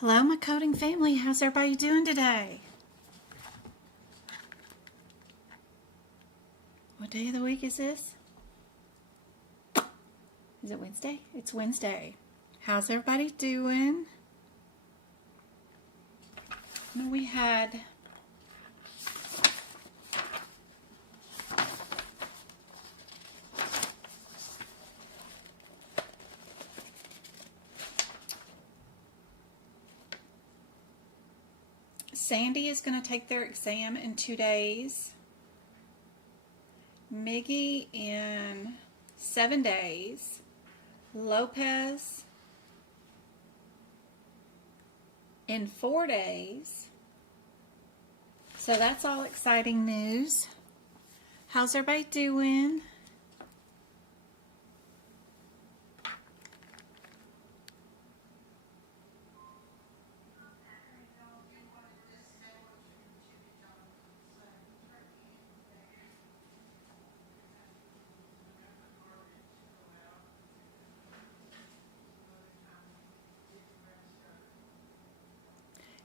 Hello, my coding family. How's everybody doing today? What day of the week is this? Is it Wednesday? It's Wednesday. How's everybody doing? We had Sandy is going to take their exam in 2 days. Miggy in 7 days. Lopez in 4 days. So that's all exciting news. How's everybody doing?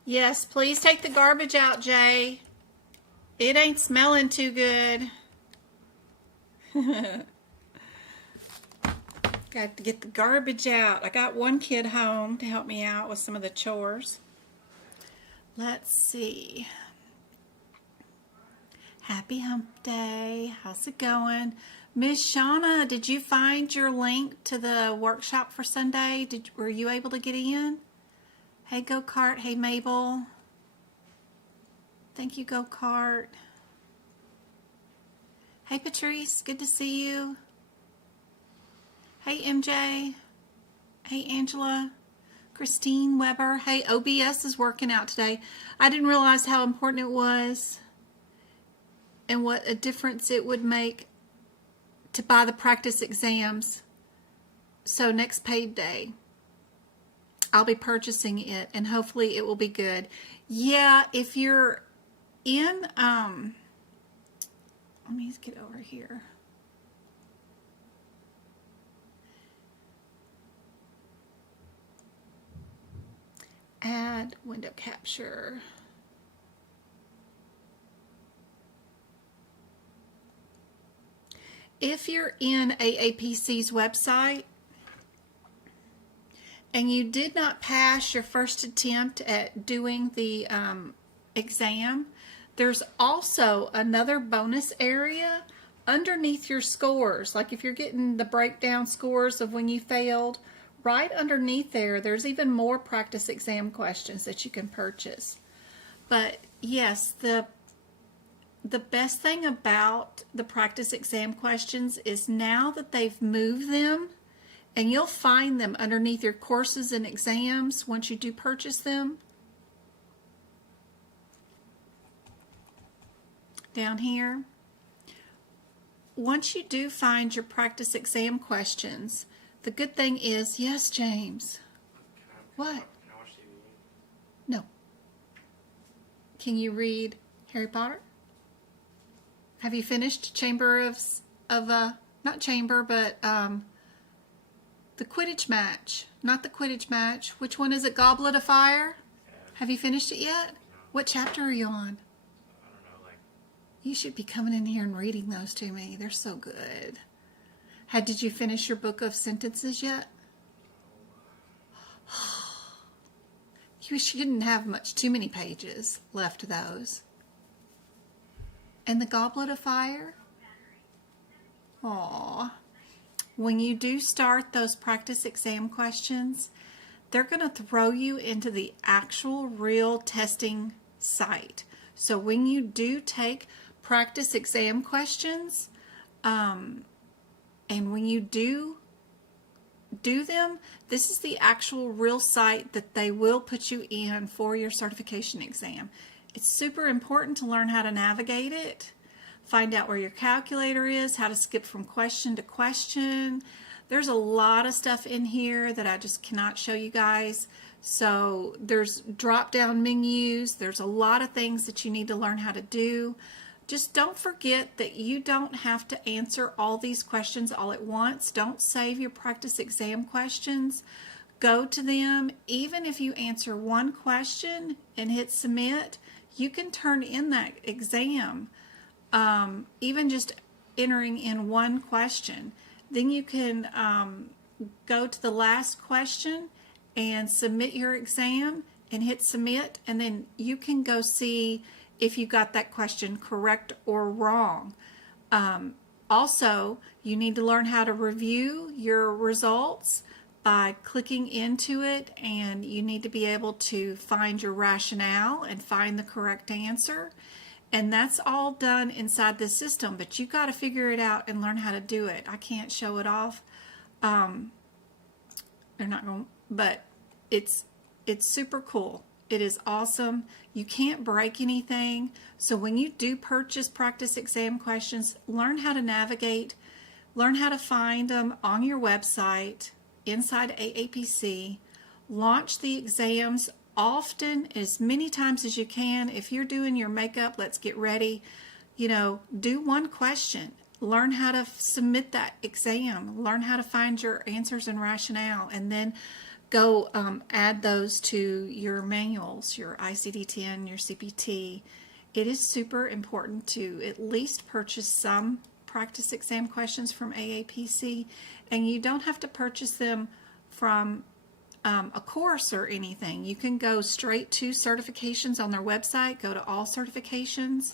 Yes, please take the garbage out, Jay. It ain't smelling too good. Got to get the garbage out. I got one kid home to help me out with some of the chores. Let's see. Happy hump day. How's it going? Miss Shauna, did you find your link to the workshop for Sunday? Were you able to get in? Hey, Go-Kart. Hey, Mabel. Thank you, Go-Kart. Hey, Patrice. Good to see you. Hey, MJ. Hey, Angela. Christine Weber. Hey, OBS is working out today. I didn't realize how important it was and what a difference it would make to buy the practice exams. So next paid day, I'll be purchasing it, and hopefully it will be good. Yeah, if you're in, let me just get over here. Add window capture. If you're in AAPC's website, and you did not pass your first attempt at doing the exam, there's also another bonus area underneath your scores. Like if you're getting the breakdown scores of when you failed, right underneath there, there's even more practice exam questions that you can purchase. But yes, the best thing about the practice exam questions is now that they've moved them, and you'll find them underneath your courses and exams once you do purchase them. Down here. Once you do find your practice exam questions, the good thing is, yes, James. What? Can I watch TV? No. Can you read Harry Potter? Have you finished Chamber not Chamber, but the Quidditch match? Not the Quidditch match. Which one is it? Goblet of Fire? Yeah. Have you finished it yet? No. What chapter are you on? I don't know, like... You should be coming in here and reading those to me. They're so good. Did you finish your book of sentences yet? You shouldn't have too many pages left of those. And the Goblet of Fire? Aww. When you do start those practice exam questions, they're going to throw you into the actual real testing site. So when you do take practice exam questions, and when you do them, this is the actual real site that they will put you in for your certification exam. It's super important to learn how to navigate it. Find out where your calculator is, how to skip from question to question. There's a lot of stuff in here that I just cannot show you guys. So there's drop-down menus. There's a lot of things that you need to learn how to do. Just don't forget that you don't have to answer all these questions all at once. Don't save your practice exam questions. go to them. Even if you answer one question and hit submit, you can turn in that exam, even just entering in one question. Then you can go to the last question and submit your exam and hit submit, and then you can go see if you got that question correct or wrong. Also, you need to learn how to review your results by clicking into it, and you need to be able to find your rationale and find the correct answer. And that's all done inside the system, but you got to figure it out and learn how to do it. I can't show it off. They're not going, but it's super cool. It is awesome. You can't break anything. So when you do purchase practice exam questions, learn how to navigate, learn how to find them on your website inside AAPC. Launch the exams often, as many times as you can. If you're doing your makeup, let's get ready, do one question. Learn how to submit that exam. Learn how to find your answers and rationale, and then go add those to your manuals, your ICD-10, your CPT. It is super important to at least purchase some practice exam questions from AAPC, and you don't have to purchase them from a course or anything. You can go straight to certifications on their website, go to all certifications,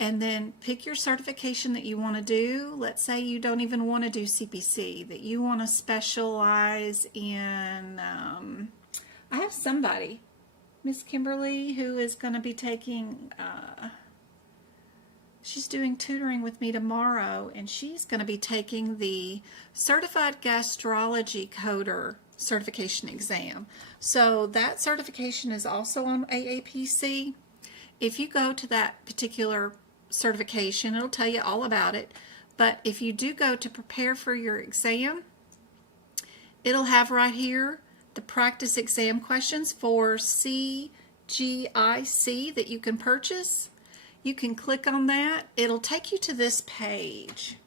and then pick your certification that you want to do. Let's say you don't even want to do CPC, that you want to specialize in, I have somebody, Miss Kimberly, who is going to be taking, she's doing tutoring with me tomorrow, and she's going to be taking the Certified Gastrology Coder certification exam. So that certification is also on AAPC. If you go to that particular certification, it'll tell you all about it. But if you do go to prepare for your exam, it'll have right here the practice exam questions for CGIC that you can purchase. You can click on that. It'll take you to this page.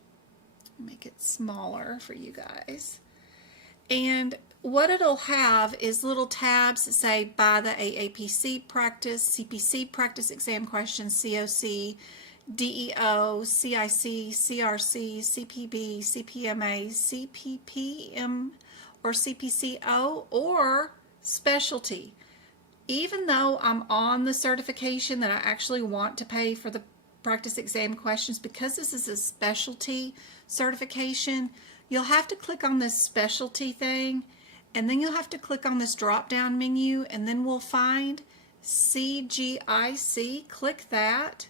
Make it smaller for you guys. And what it'll have is little tabs that say by the AAPC practice, CPC practice exam questions, COC, DEO, CIC, CRC, CPB, CPMA, CPPM, or CPCO, or specialty. Even though I'm on the certification that I actually want to pay for the practice exam questions, because this is a specialty certification, you'll have to click on this specialty thing, and then you'll have to click on this drop down menu, and then we'll find CGIC. Click that,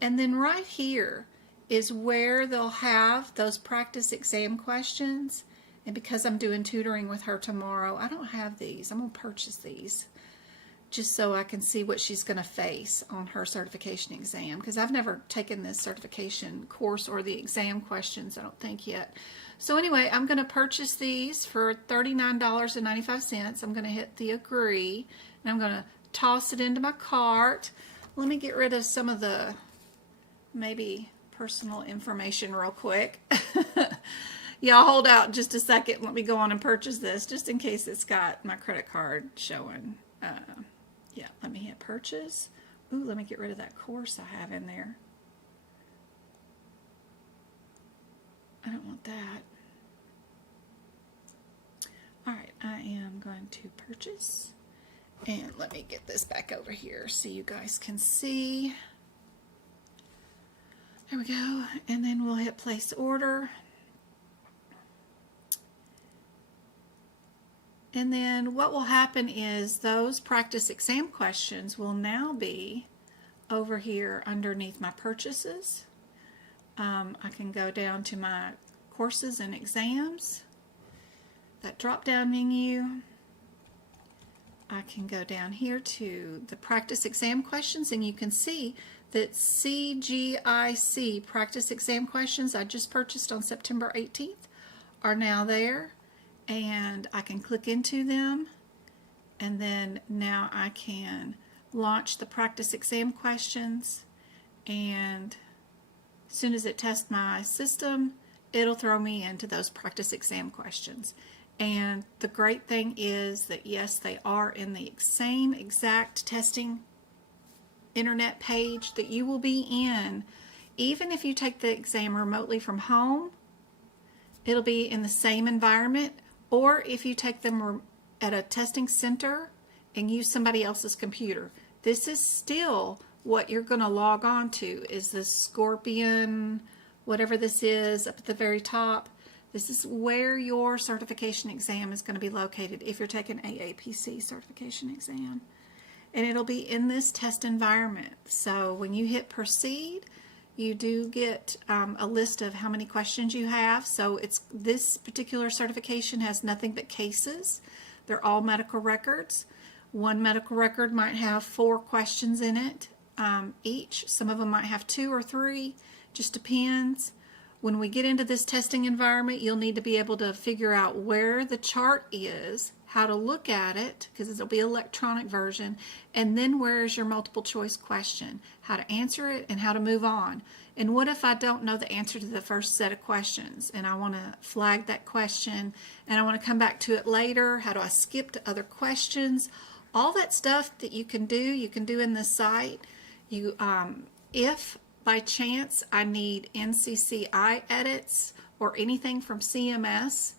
and then right here is where they'll have those practice exam questions. And because I'm doing tutoring with her tomorrow, I don't have these. I'm going to purchase these just so I can see what she's going to face on her certification exam, because I've never taken this certification course or the exam questions, I don't think, yet. So anyway, I'm going to purchase these for $39.95. I'm going to hit the agree, and I'm going to toss it into my cart. Let me get rid of some of the maybe personal information real quick. Y'all hold out just a second. Let me go on and purchase this, just in case it's got my credit card showing. Yeah, let me hit purchase. Ooh, let me get rid of that course I have in there. I don't want that. Alright, I am going to purchase. And let me get this back over here so you guys can see. There we go. And then we'll hit place order. And then what will happen is those practice exam questions will now be over here underneath my purchases. I can go down to my courses and exams, that drop down menu. I can go down here to the practice exam questions, and you can see that CGIC practice exam questions I just purchased on September 18th are now there. And I can click into them, and then now I can launch the practice exam questions, and as soon as it tests my system, it'll throw me into those practice exam questions. And the great thing is that yes, they are in the same exact testing internet page that you will be in. Even if you take the exam remotely from home, it'll be in the same environment. Or if you take them at a testing center and use somebody else's computer, this is still what you're going to log on to, is this Scorpion, whatever this is up at the very top. This is where your certification exam is going to be located if you're taking AAPC certification exam. And it'll be in this test environment. So when you hit proceed, you do get a list of how many questions you have. So this particular certification has nothing but cases. They're all medical records. One medical record might have 4 questions in it each. Some of them might have 2 or 3, just depends. When we get into this testing environment, you'll need to be able to figure out where the chart is, how to look at it, because it'll be an electronic version, and then where is your multiple choice question, how to answer it, and how to move on. And what if I don't know the answer to the first set of questions, and I want to flag that question, and I want to come back to it later? How do I skip to other questions? All that stuff that you can do in this site. If by chance I need NCCI edits or anything from CMS,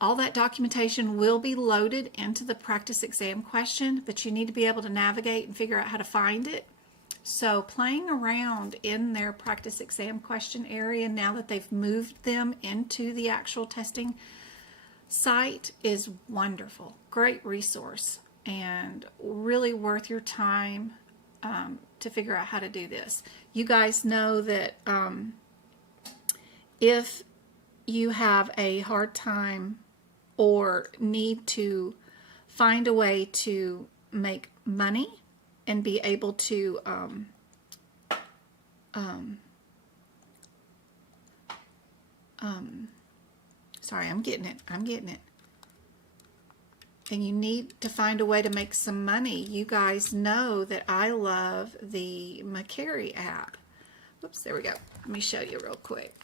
all that documentation will be loaded into the practice exam question, but you need to be able to navigate and figure out how to find it. So playing around in their practice exam question area, now that they've moved them into the actual testing site, is wonderful. Great resource and really worth your time to figure out how to do this. You guys know that if you have a hard time or need to find a way to make money and be able to sorry, I'm getting it. And you need to find a way to make some money. You guys know that I love the McCary app. Oops, there we go. Let me show you real quick.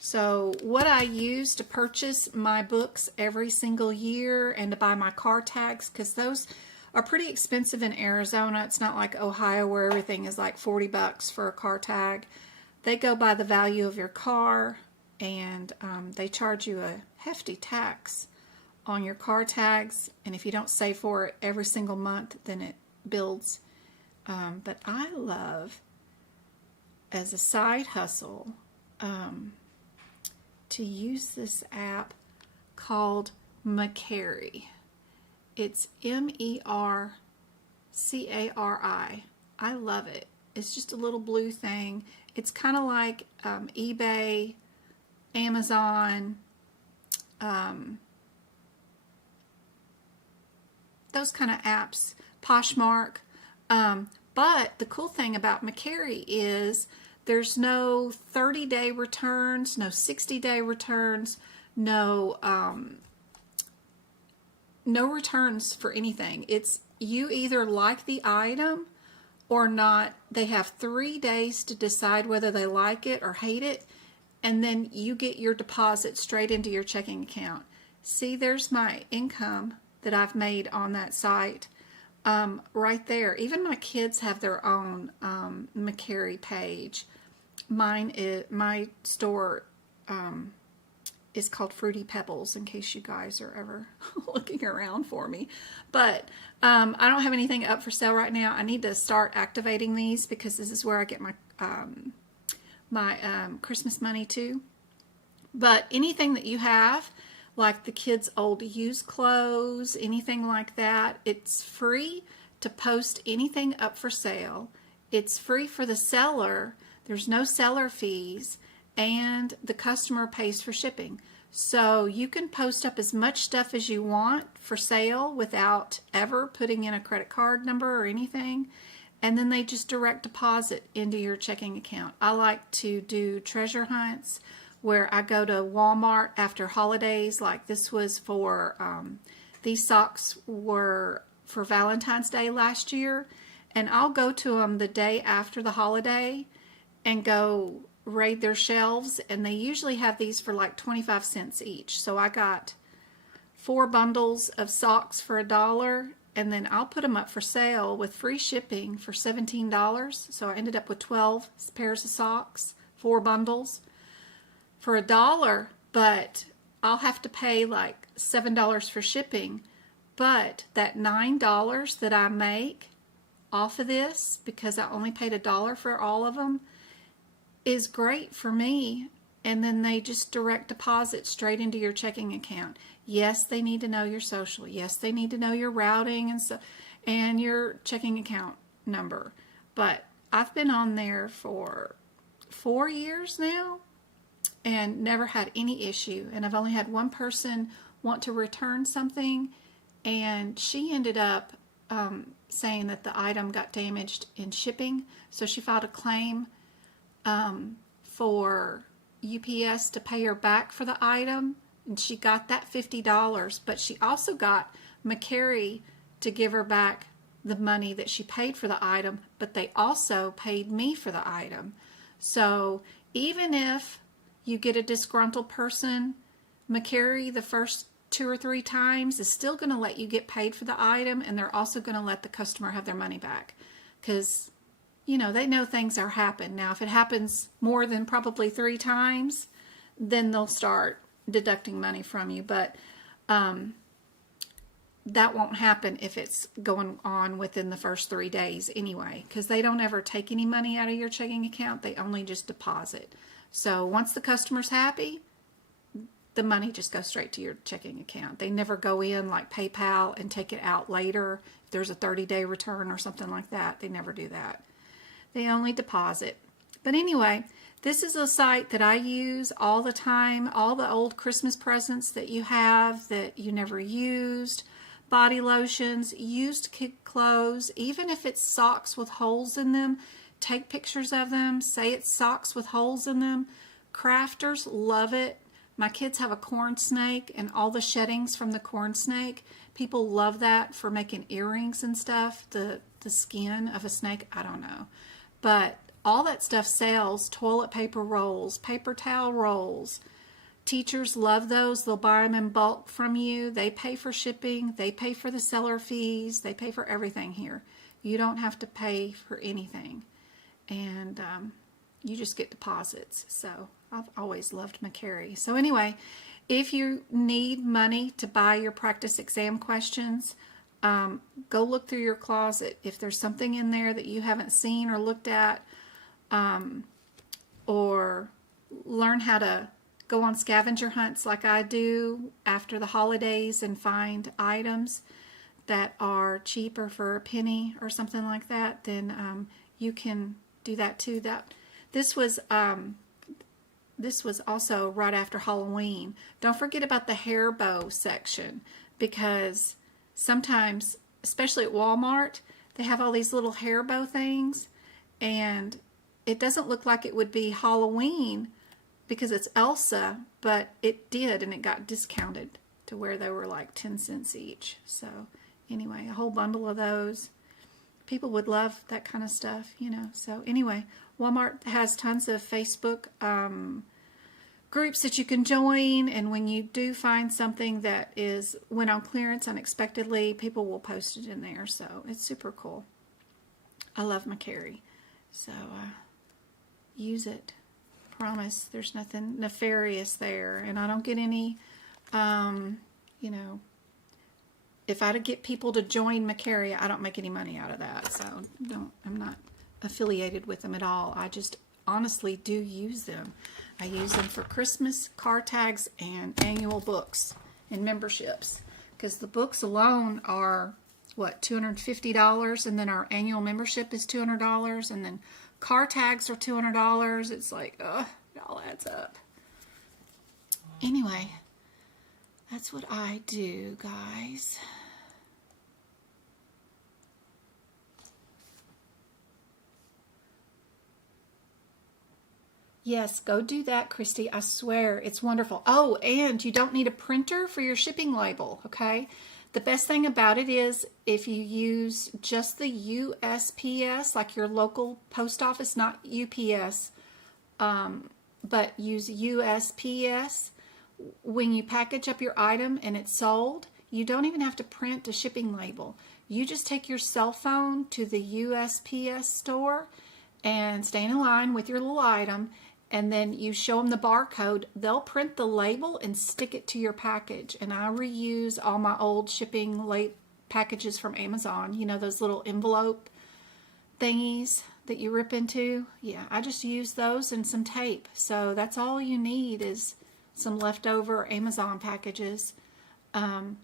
So what I use to purchase my books every single year and to buy my car tags, because those are pretty expensive in Arizona. It's not like Ohio where everything is like $40 for a car tag. They go by the value of your car, and they charge you a hefty tax on your car tags, and if you don't save for it every single month, then it builds. But I love, as a side hustle, to use this app called McCary. It's MERCARI. I love it. It's just a little blue thing. It's kind of like eBay, Amazon, those kind of apps, Poshmark. But the cool thing about McCary is there's no 30-day returns, no 60-day returns, no returns for anything. It's you either like the item or not. They have 3 days to decide whether they like it or hate it, and then you get your deposit straight into your checking account. See, there's my income that I've made on that site right there. Even my kids have their own McCary page. My store is called Fruity Pebbles, in case you guys are ever looking around for me. But I don't have anything up for sale right now. I need to start activating these because this is where I get my Christmas money too. But anything that you have, like the kids' old used clothes, anything like that, it's free to post anything up for sale. It's free for the seller. There's no seller fees, and the customer pays for shipping. So you can post up as much stuff as you want for sale without ever putting in a credit card number or anything, and then they just direct deposit into your checking account. I like to do treasure hunts where I go to Walmart after holidays, like this was for, these socks were for Valentine's Day last year, and I'll go to them the day after the holiday and go raid their shelves, and they usually have these for like 25 cents each. So I got 4 bundles of socks for $1, and then I'll put them up for sale with free shipping for $17. So I ended up with 12 pairs of socks, 4 bundles for $1, but I'll have to pay like $7 for shipping. But that $9 that I make off of this, because I only paid $1 for all of them, is great for me. And then they just direct deposit straight into your checking account. Yes, they need to know your social. Yes, they need to know your routing and your checking account number. But I've been on there for 4 years now and never had any issue. And I've only had one person want to return something, and she ended up saying that the item got damaged in shipping. So she filed a claim for UPS to pay her back for the item, and she got that $50, but she also got McCary to give her back the money that she paid for the item, but they also paid me for the item. So even if you get a disgruntled person, McCary the first 2 or 3 times is still going to let you get paid for the item, and they're also going to let the customer have their money back, because you know, they know things are happening. Now, if it happens more than probably 3 times, then they'll start deducting money from you. But that won't happen if it's going on within the first 3 days anyway, because they don't ever take any money out of your checking account. They only just deposit. So once the customer's happy, the money just goes straight to your checking account. They never go in like PayPal and take it out later. If there's a 30-day return or something like that, they never do that. They only deposit. But anyway, this is a site that I use all the time. All the old Christmas presents that you have that you never used, body lotions, used kid clothes, even if it's socks with holes in them, take pictures of them, say it's socks with holes in them. Crafters love it. My kids have a corn snake and all the sheddings from the corn snake. People love that for making earrings and stuff. The skin of a snake, I don't know. But all that stuff sells. Toilet paper rolls, paper towel rolls. Teachers love those. They'll buy them in bulk from you. They pay for shipping. They pay for the seller fees. They pay for everything here. You don't have to pay for anything. And you just get deposits. So I've always loved McCary. So anyway, if you need money to buy your practice exam questions, go look through your closet. If there's something in there that you haven't seen or looked at, or learn how to go on scavenger hunts like I do after the holidays and find items that are cheaper for a penny or something like that, then you can do that too. This was also right after Halloween. Don't forget about the hair bow section, because sometimes, especially at Walmart, they have all these little hair bow things, and it doesn't look like it would be Halloween because it's Elsa, but it did, and it got discounted to where they were like 10 cents each. So anyway, a whole bundle of those. People would love that kind of stuff, you know. So anyway, Walmart has tons of Facebook groups that you can join, and when you do find something that went on clearance unexpectedly, people will post it in there. So it's super cool. I love McCary. So use it. Promise there's nothing nefarious there, and I don't get any, you know, if I get people to join McCary, I don't make any money out of that. So I'm not affiliated with them at all. I just honestly do use them. I use them for Christmas, card tags, and annual books and memberships, because the books alone are what, $250, and then our annual membership is $200, and then car tags are $200. It's like, ugh, it all adds up. Anyway, that's what I do, guys. Yes, go do that, Christy. I swear, it's wonderful. Oh, and you don't need a printer for your shipping label, okay? The best thing about it is if you use just the USPS, like your local post office, not UPS, but use USPS. When you package up your item and it's sold, you don't even have to print a shipping label. You just take your cell phone to the USPS store and stand in line with your little item, and then you show them the barcode. They'll print the label and stick it to your package. And I reuse all my old shipping late packages from Amazon. You know, those little envelope thingies that you rip into? Yeah, I just use those and some tape. So that's all you need is some leftover Amazon packages.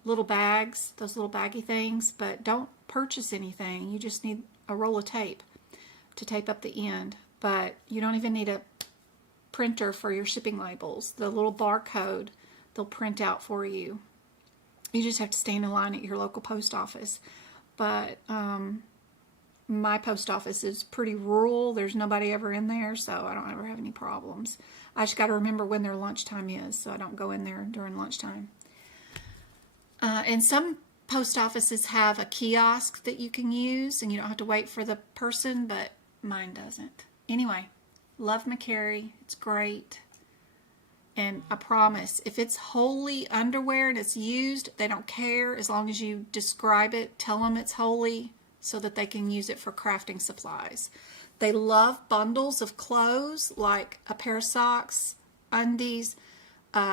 Little bags, those little baggy things, but don't purchase anything. You just need a roll of tape to tape up the end. But you don't even need a printer for your shipping labels. The little barcode they'll print out for you. You just have to stand in line at your local post office. But my post office is pretty rural. There's nobody ever in there, so I don't ever have any problems. I just got to remember when their lunchtime is, so I don't go in there during lunchtime. And some post offices have a kiosk that you can use, and you don't have to wait for the person, but mine doesn't. Anyway, love McCary. It's great. And I promise, if it's holy underwear and it's used, they don't care as long as you describe it, tell them it's holy so that they can use it for crafting supplies. They love bundles of clothes, like a pair of socks, undies,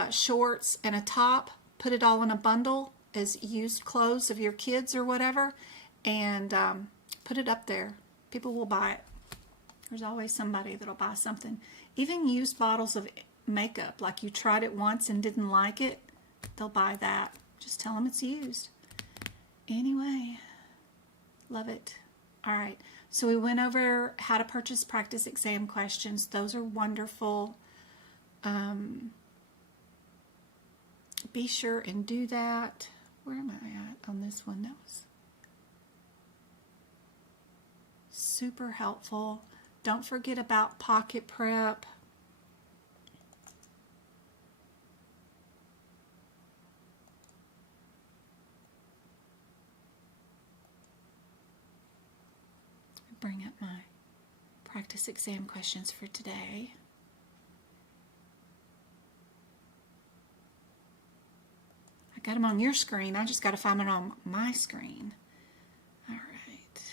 shorts, and a top. Put it all in a bundle as used clothes of your kids or whatever, and put it up there. People will buy it. There's always somebody that'll buy something. Even used bottles of makeup, like you tried it once and didn't like it, they'll buy that. Just tell them it's used. Anyway, love it. All right, so we went over how to purchase practice exam questions. Those are wonderful. Be sure and do that. Where am I at on this one? That was super helpful. Don't forget about pocket prep. Bring up my practice exam questions for today. I got them on your screen. I just got to find them on my screen. All right.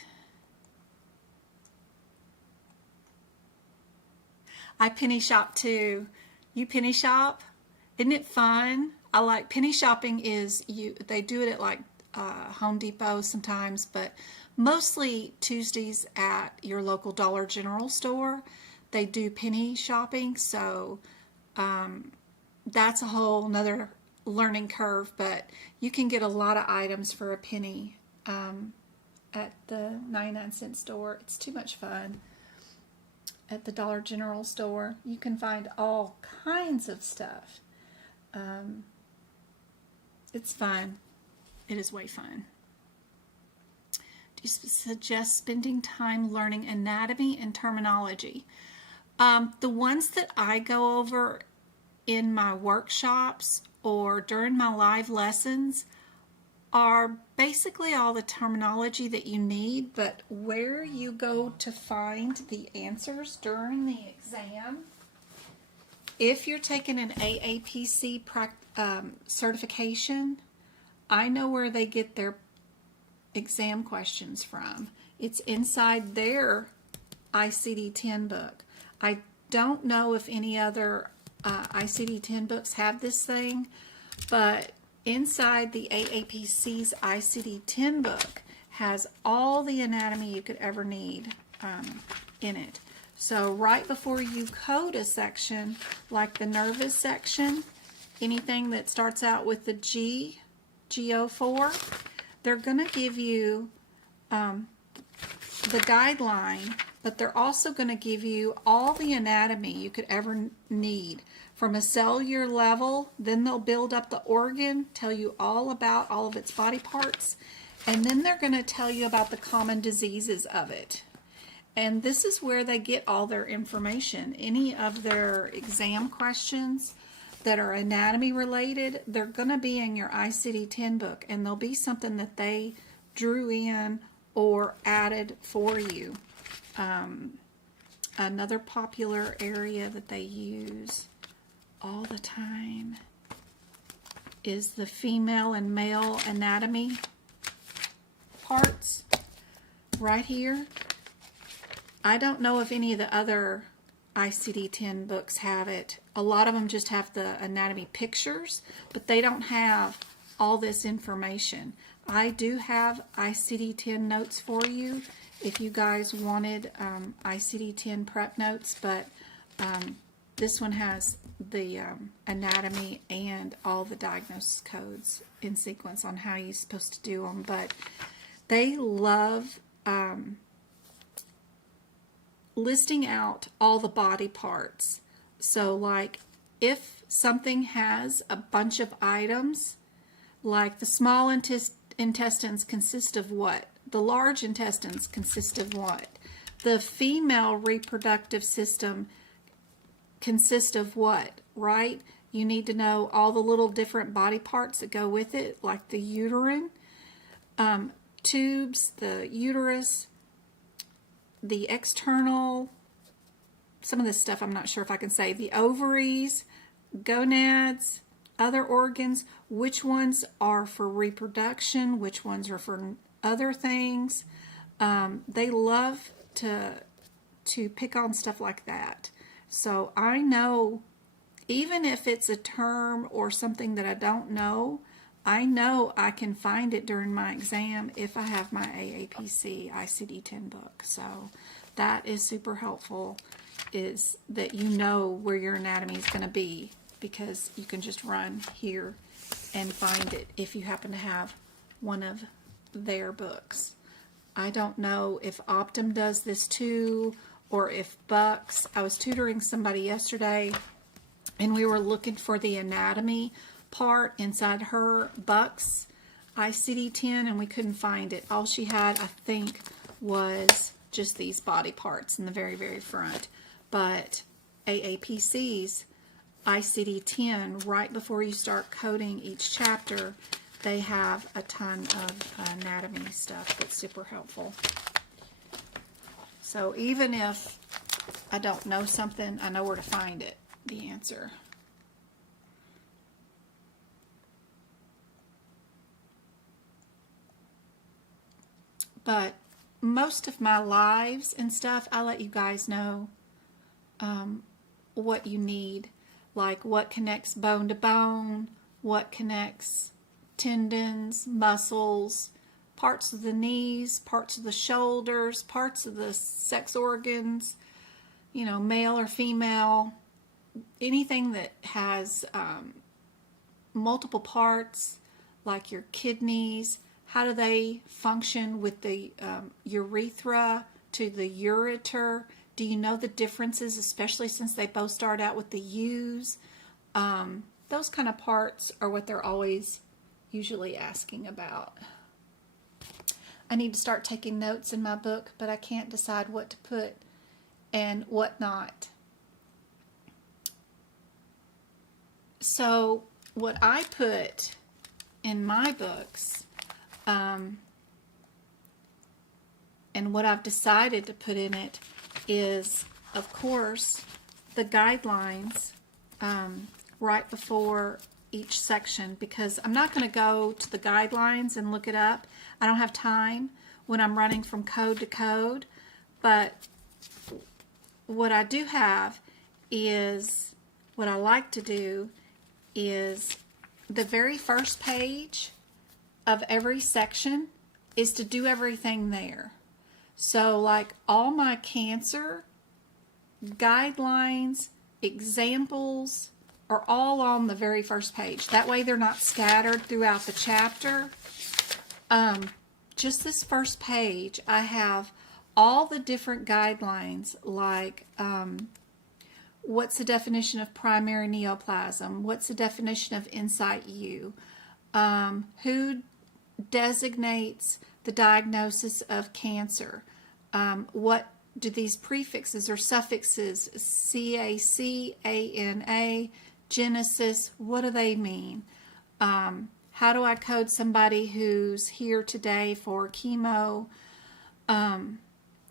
I penny shop too. You penny shop? Isn't it fun? I like penny shopping. They do it at like Home Depot sometimes, but mostly Tuesdays at your local Dollar General store. They do penny shopping, so that's a whole nother learning curve, but you can get a lot of items for a penny at the 99-cent store. It's too much fun. At the Dollar General store, you can find all kinds of stuff. It's fun. It is way fun. Do you suggest spending time learning anatomy and terminology? The ones that I go over in my workshops or during my live lessons are basically all the terminology that you need, but where you go to find the answers during the exam, if you're taking an AAPC certification, I know where they get their exam questions from. It's inside their ICD-10 book. I don't know if any other ICD-10 books have this thing, but inside the AAPC's ICD-10 book has all the anatomy you could ever need in it. So right before you code a section, like the nervous section, anything that starts out with the GO4, they're going to give you the guideline, but they're also going to give you all the anatomy you could ever need from a cellular level. Then they'll build up the organ, tell you all about all of its body parts, and then they're going to tell you about the common diseases of it. And this is where they get all their information. Any of their exam questions that are anatomy related, they're going to be in your ICD-10 book, and there'll be something that they drew in or added for you. another popular area that they use all the time is the female and male anatomy parts right here. I don't know if any of the other ICD-10 books have it. A lot of them just have the anatomy pictures, but they don't have all this information. I do have ICD-10 notes for you if you guys wanted ICD-10 prep notes, but this one has the anatomy and all the diagnosis codes in sequence on how you're supposed to do them. But they love listing out all the body parts. So like if something has a bunch of items, like the small intestines consist of what? The large intestines consist of what? The female reproductive system consists of what, right? You need to know all the little different body parts that go with it, like the uterine tubes, the uterus, the external, some of this stuff I'm not sure if I can say, the ovaries, gonads, other organs, which ones are for reproduction, which ones are for other things. They love to pick on stuff like that. So I know, even if it's a term or something that I don't know I can find it during my exam if I have my AAPC ICD-10 book. So that is super helpful, is that you know where your anatomy is going to be, because you can just run here and find it if you happen to have one of their books. I don't know if Optum does this too, or if Bucks. I was tutoring somebody yesterday and we were looking for the anatomy part inside her Bucks ICD-10 and we couldn't find it. All she had, I think, was just these body parts in the very, very front. But AAPC's ICD-10, right before you start coding each chapter, they have a ton of anatomy stuff that's super helpful. So even if I don't know something, I know where to find it, the answer. But most of my lives and stuff, I let you guys know what you need. Like what connects bone to bone, what connects tendons, muscles, parts of the knees, parts of the shoulders, parts of the sex organs, you know, male or female, anything that has multiple parts, like your kidneys. How do they function with the urethra to the ureter? Do you know the differences, especially since they both start out with the U's? Those kind of parts are what they're always usually asking about. I need to start taking notes in my book, but I can't decide what to put and what not. So what I put in my books, and what I've decided to put in it is, of course, the guidelines right before each section, because I'm not going to go to the guidelines and look it up. I don't have time when I'm running from code to code. But what I do have is, what I like to do is the very first page of every section is to do everything there. So like all my cancer guidelines, examples are all on the very first page. That way they're not scattered throughout the chapter. Just this first page, I have all the different guidelines, like what's the definition of primary neoplasm? What's the definition of insight U? Who designates the diagnosis of cancer? What do these prefixes or suffixes, CAC, ANA, Genesis, what do they mean? How do I code somebody who's here today for chemo,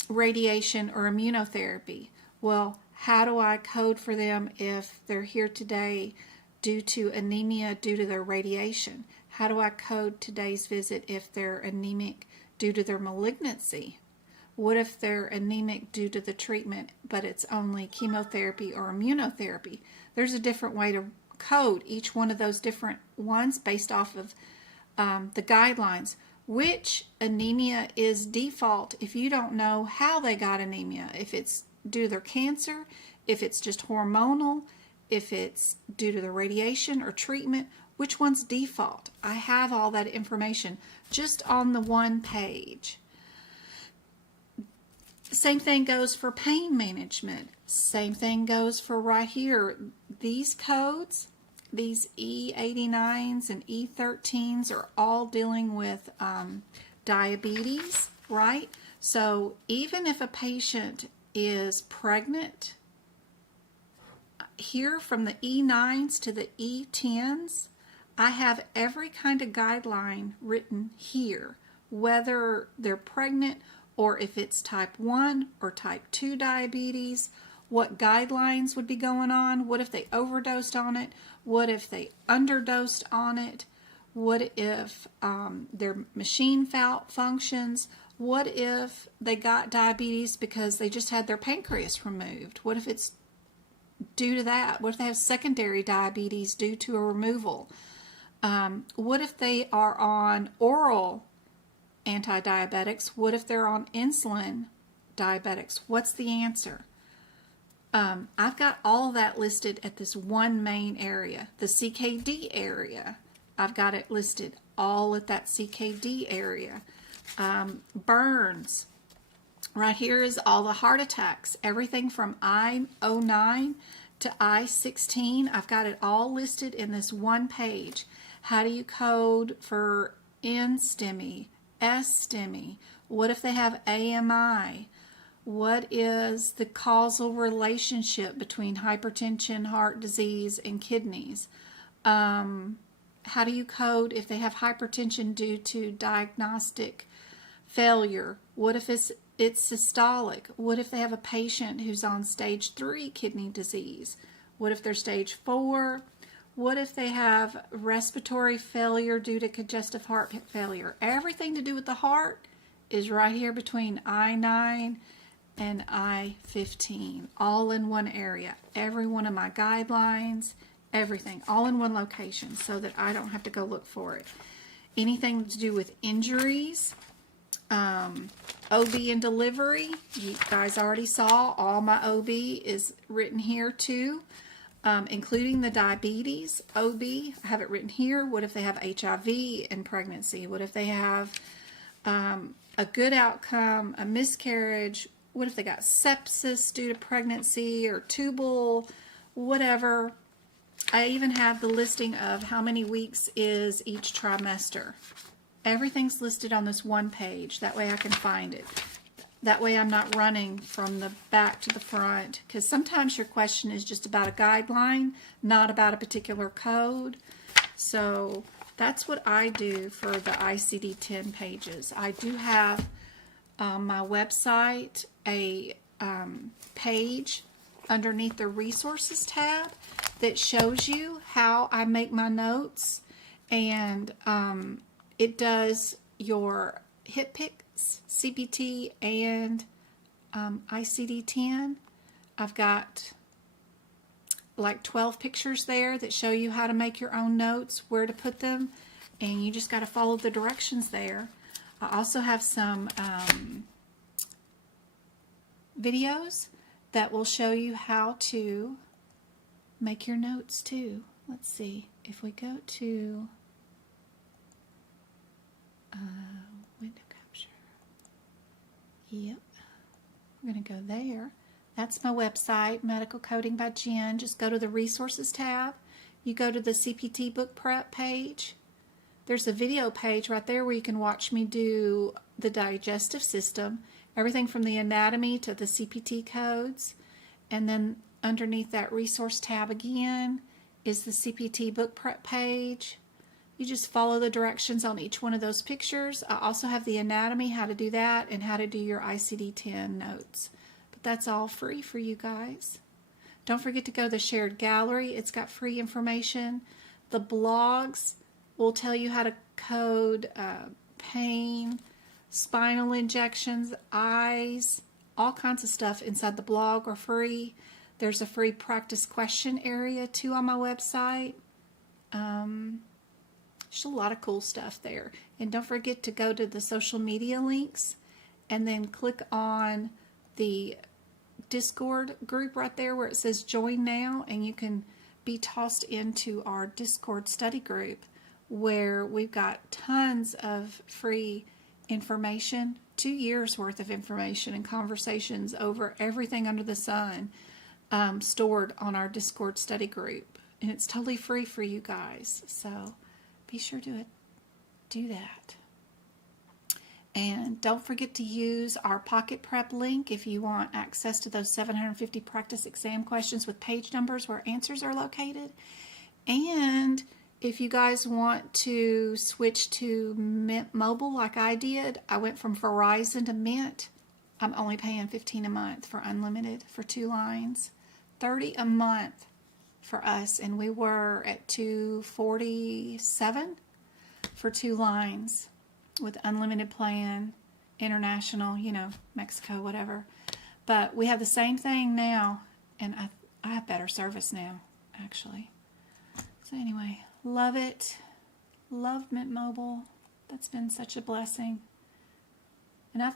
radiation, or immunotherapy? Well, how do I code for them if they're here today due to anemia due to their radiation? How do I code today's visit if they're anemic due to their malignancy? What if they're anemic due to the treatment, but it's only chemotherapy or immunotherapy? There's a different way to code each one of those different ones based off of the guidelines. Which anemia is default if you don't know how they got anemia? If it's due to their cancer, if it's just hormonal, if it's due to the radiation or treatment, which one's default? I have all that information just on the one page. Same thing goes for pain management. Same thing goes for right here. These codes, these E89s and E13s are all dealing with diabetes, right? So even if a patient is pregnant, here from the E9s to the E10s, I have every kind of guideline written here, whether they're pregnant or if it's type 1 or type 2 diabetes, what guidelines would be going on, what if they overdosed on it, what if they underdosed on it, what if their machine functions, what if they got diabetes because they just had their pancreas removed, what if it's due to that, what if they have secondary diabetes due to a removal, what if they are on oral anti-diabetics, what if they're on insulin diabetics, what's the answer? I've got all of that listed at this one main area, the CKD area. I've got it listed all at that CKD area. Burns. Right here is all the heart attacks, everything from I09 to I16. I've got it all listed in this one page. How do you code for NSTEMI, STEMI? What if they have AMI? What is the causal relationship between hypertension, heart disease, and kidneys? How do you code if they have hypertension due to diagnostic failure? What if it's systolic? What if they have a patient who's on stage 3 kidney disease? What if they're stage 4? What if they have respiratory failure due to congestive heart failure? Everything to do with the heart is right here between I9 and I15, all in one area. Every one of my guidelines, everything, all in one location so that I don't have to go look for it. Anything to do with injuries, OB and delivery, you guys already saw all my OB is written here too, including the diabetes OB. I have it written here. What if they have HIV in pregnancy? What if they have a good outcome, a miscarriage? What if they got sepsis due to pregnancy or tubal, whatever? I even have the listing of how many weeks is each trimester. Everything's listed on this one page. That way I can find it. That way I'm not running from the back to the front, because sometimes your question is just about a guideline, not about a particular code. So that's what I do for the ICD-10 pages. I do have on my website a page underneath the resources tab that shows you how I make my notes, and it does your hip picks, CPT, and ICD-10. I've got like 12 pictures there that show you how to make your own notes, where to put them, and you just got to follow the directions there. I also have some videos that will show you how to make your notes too. Let's see, if we go to window capture. Yep, we're going to go there. That's my website, Medical Coding by Jen. Just go to the resources tab. You go to the CPT book prep page. There's a video page right there where you can watch me do the digestive system, everything from the anatomy to the CPT codes. And then underneath that resource tab again is the CPT book prep page. You just follow the directions on each one of those pictures. I also have the anatomy, how to do that, and how to do your ICD-10 notes. But That's all free for you guys. Don't forget to go to the shared gallery. It's got free information. The blogs will tell you how to code pain, spinal injections, eyes, all kinds of stuff inside the blog are free. There's a free practice question area too on my website. There's a lot of cool stuff there. And don't forget to go to the social media links and then click on the Discord group right there where it says join now, and you can be tossed into our Discord study group where we've got tons of free information, 2 years worth of information and conversations over everything under the sun stored on our Discord study group, and it's totally free for you guys, so be sure to do that. And don't forget to use our Pocket Prep link if you want access to those 750 practice exam questions with page numbers where answers are located. And if you guys want to switch to Mint Mobile like I did, I went from Verizon to Mint. I'm only paying $15 a month for unlimited for 2 lines, $30 a month for us, and we were at $247 for 2 lines. With unlimited plan, international, you know, Mexico, whatever. But we have the same thing now, and I have better service now, actually. So anyway, love it. Love Mint Mobile. That's been such a blessing. And I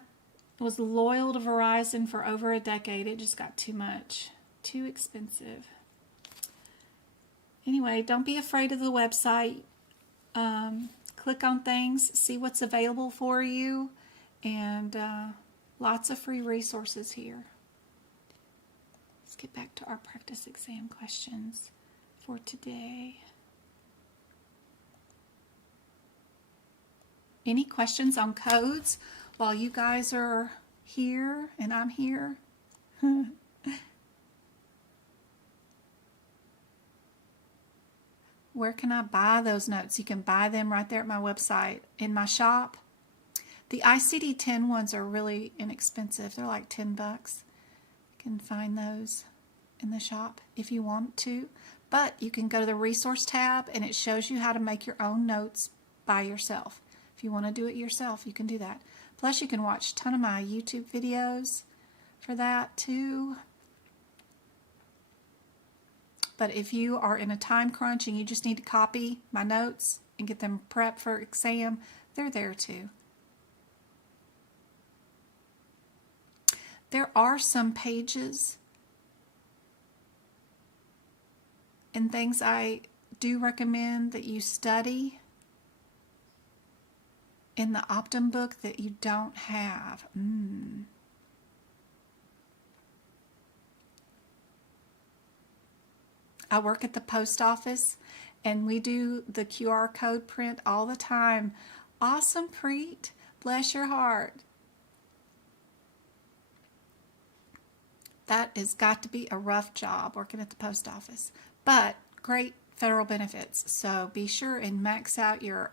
was loyal to Verizon for over a decade. It just got too much, too expensive. Anyway, don't be afraid of the website. Click on things, see what's available for you, and lots of free resources here. Let's get back to our practice exam questions for today. Any questions on codes while you guys are here and I'm here? Where can I buy those notes? You can buy them right there at my website in my shop. The ICD-10 ones are really inexpensive. They're like $10. You can find those in the shop if you want to. But you can go to the resource tab and it shows you how to make your own notes by yourself. If you want to do it yourself, you can do that. Plus you can watch a ton of my YouTube videos for that too. But if you are in a time crunch and you just need to copy my notes and get them prepped for exam, they're there too. There are some pages and things I do recommend that you study in the Optum book that you don't have. I work at the post office and we do the QR code print all the time. Awesome, Preet. Bless your heart. That has got to be a rough job working at the post office, but great federal benefits. So be sure and max out your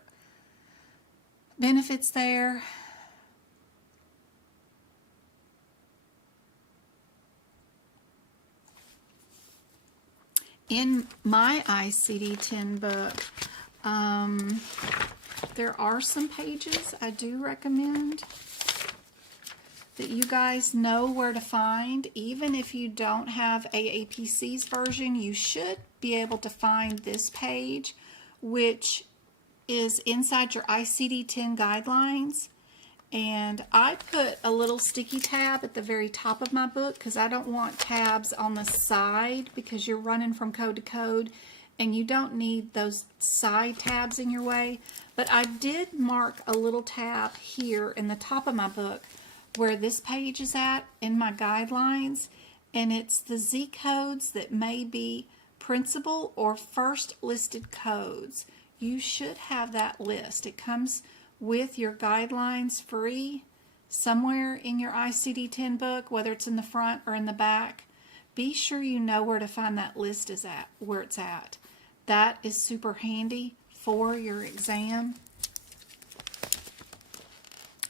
benefits there. In my ICD-10 book, there are some pages I do recommend that you guys know where to find. Even if you don't have AAPC's version, you should be able to find this page, which is inside your ICD-10 guidelines. And I put a little sticky tab at the very top of my book because I don't want tabs on the side because you're running from code to code and you don't need those side tabs in your way. But I did mark a little tab here in the top of my book where this page is at in my guidelines, and it's the Z codes that may be principal or first listed codes. You should have that list. It comes with your guidelines free somewhere in your ICD-10 book, whether it's in the front or in the back. Be sure you know where to find that list is at, where it's at. That is super handy for your exam.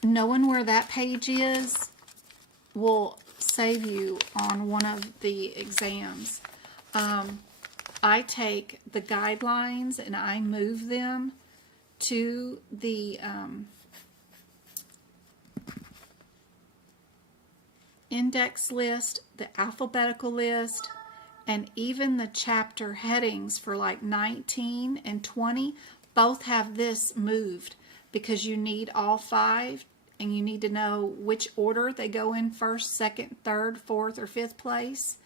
Knowing where that page is will save you on one of the exams. I take the guidelines and I move them to the index list, the alphabetical list, and even the chapter headings for like 19 and 20 both have this moved because you need all 5 and you need to know which order they go in: first, second, third, fourth, or fifth place.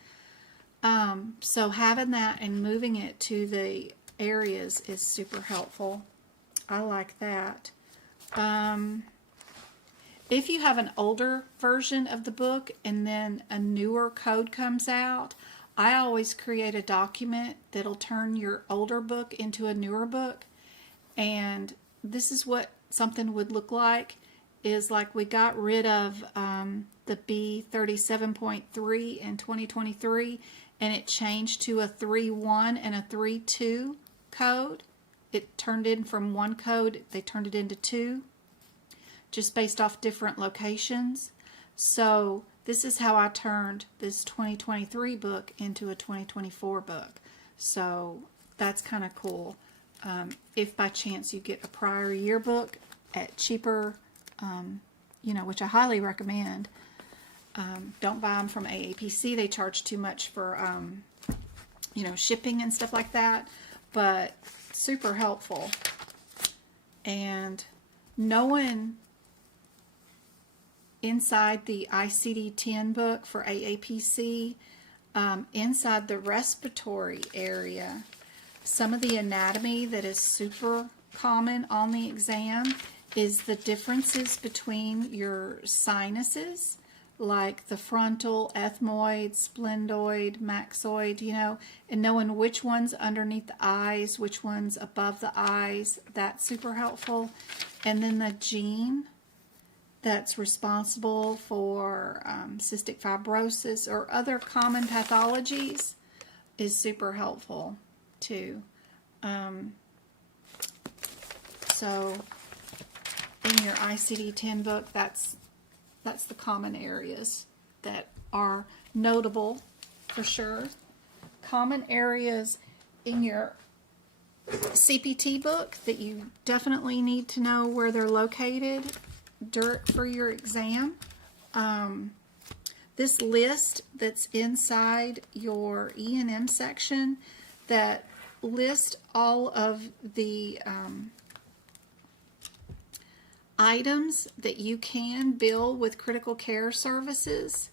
So having that and moving it to the areas is super helpful. I like that. If you have an older version of the book and then a newer code comes out, I always create a document that'll turn your older book into a newer book. And this is what something would look like, is like we got rid of the B37.3 in 2023, and it changed to a 3.1 and a 3.2 code. It turned in from one code, they turned it into 2, just based off different locations. So this is how I turned this 2023 book into a 2024 book. So that's kind of cool. If by chance you get a prior year book at cheaper, which I highly recommend, don't buy them from AAPC. They charge too much for, shipping and stuff like that. But super helpful. And knowing inside the ICD-10 book for AAPC, inside the respiratory area, some of the anatomy that is super common on the exam is the differences between your sinuses, like the frontal, ethmoid, splenoid, maxoid, and knowing which one's underneath the eyes, which one's above the eyes. That's super helpful. And then the gene that's responsible for cystic fibrosis or other common pathologies is super helpful too. So in your ICD-10 book, that's the common areas that are notable for sure. Common areas in your CPT book that you definitely need to know where they're located for your exam. This list that's inside your E&M section that lists all of the items that you can bill with critical care services.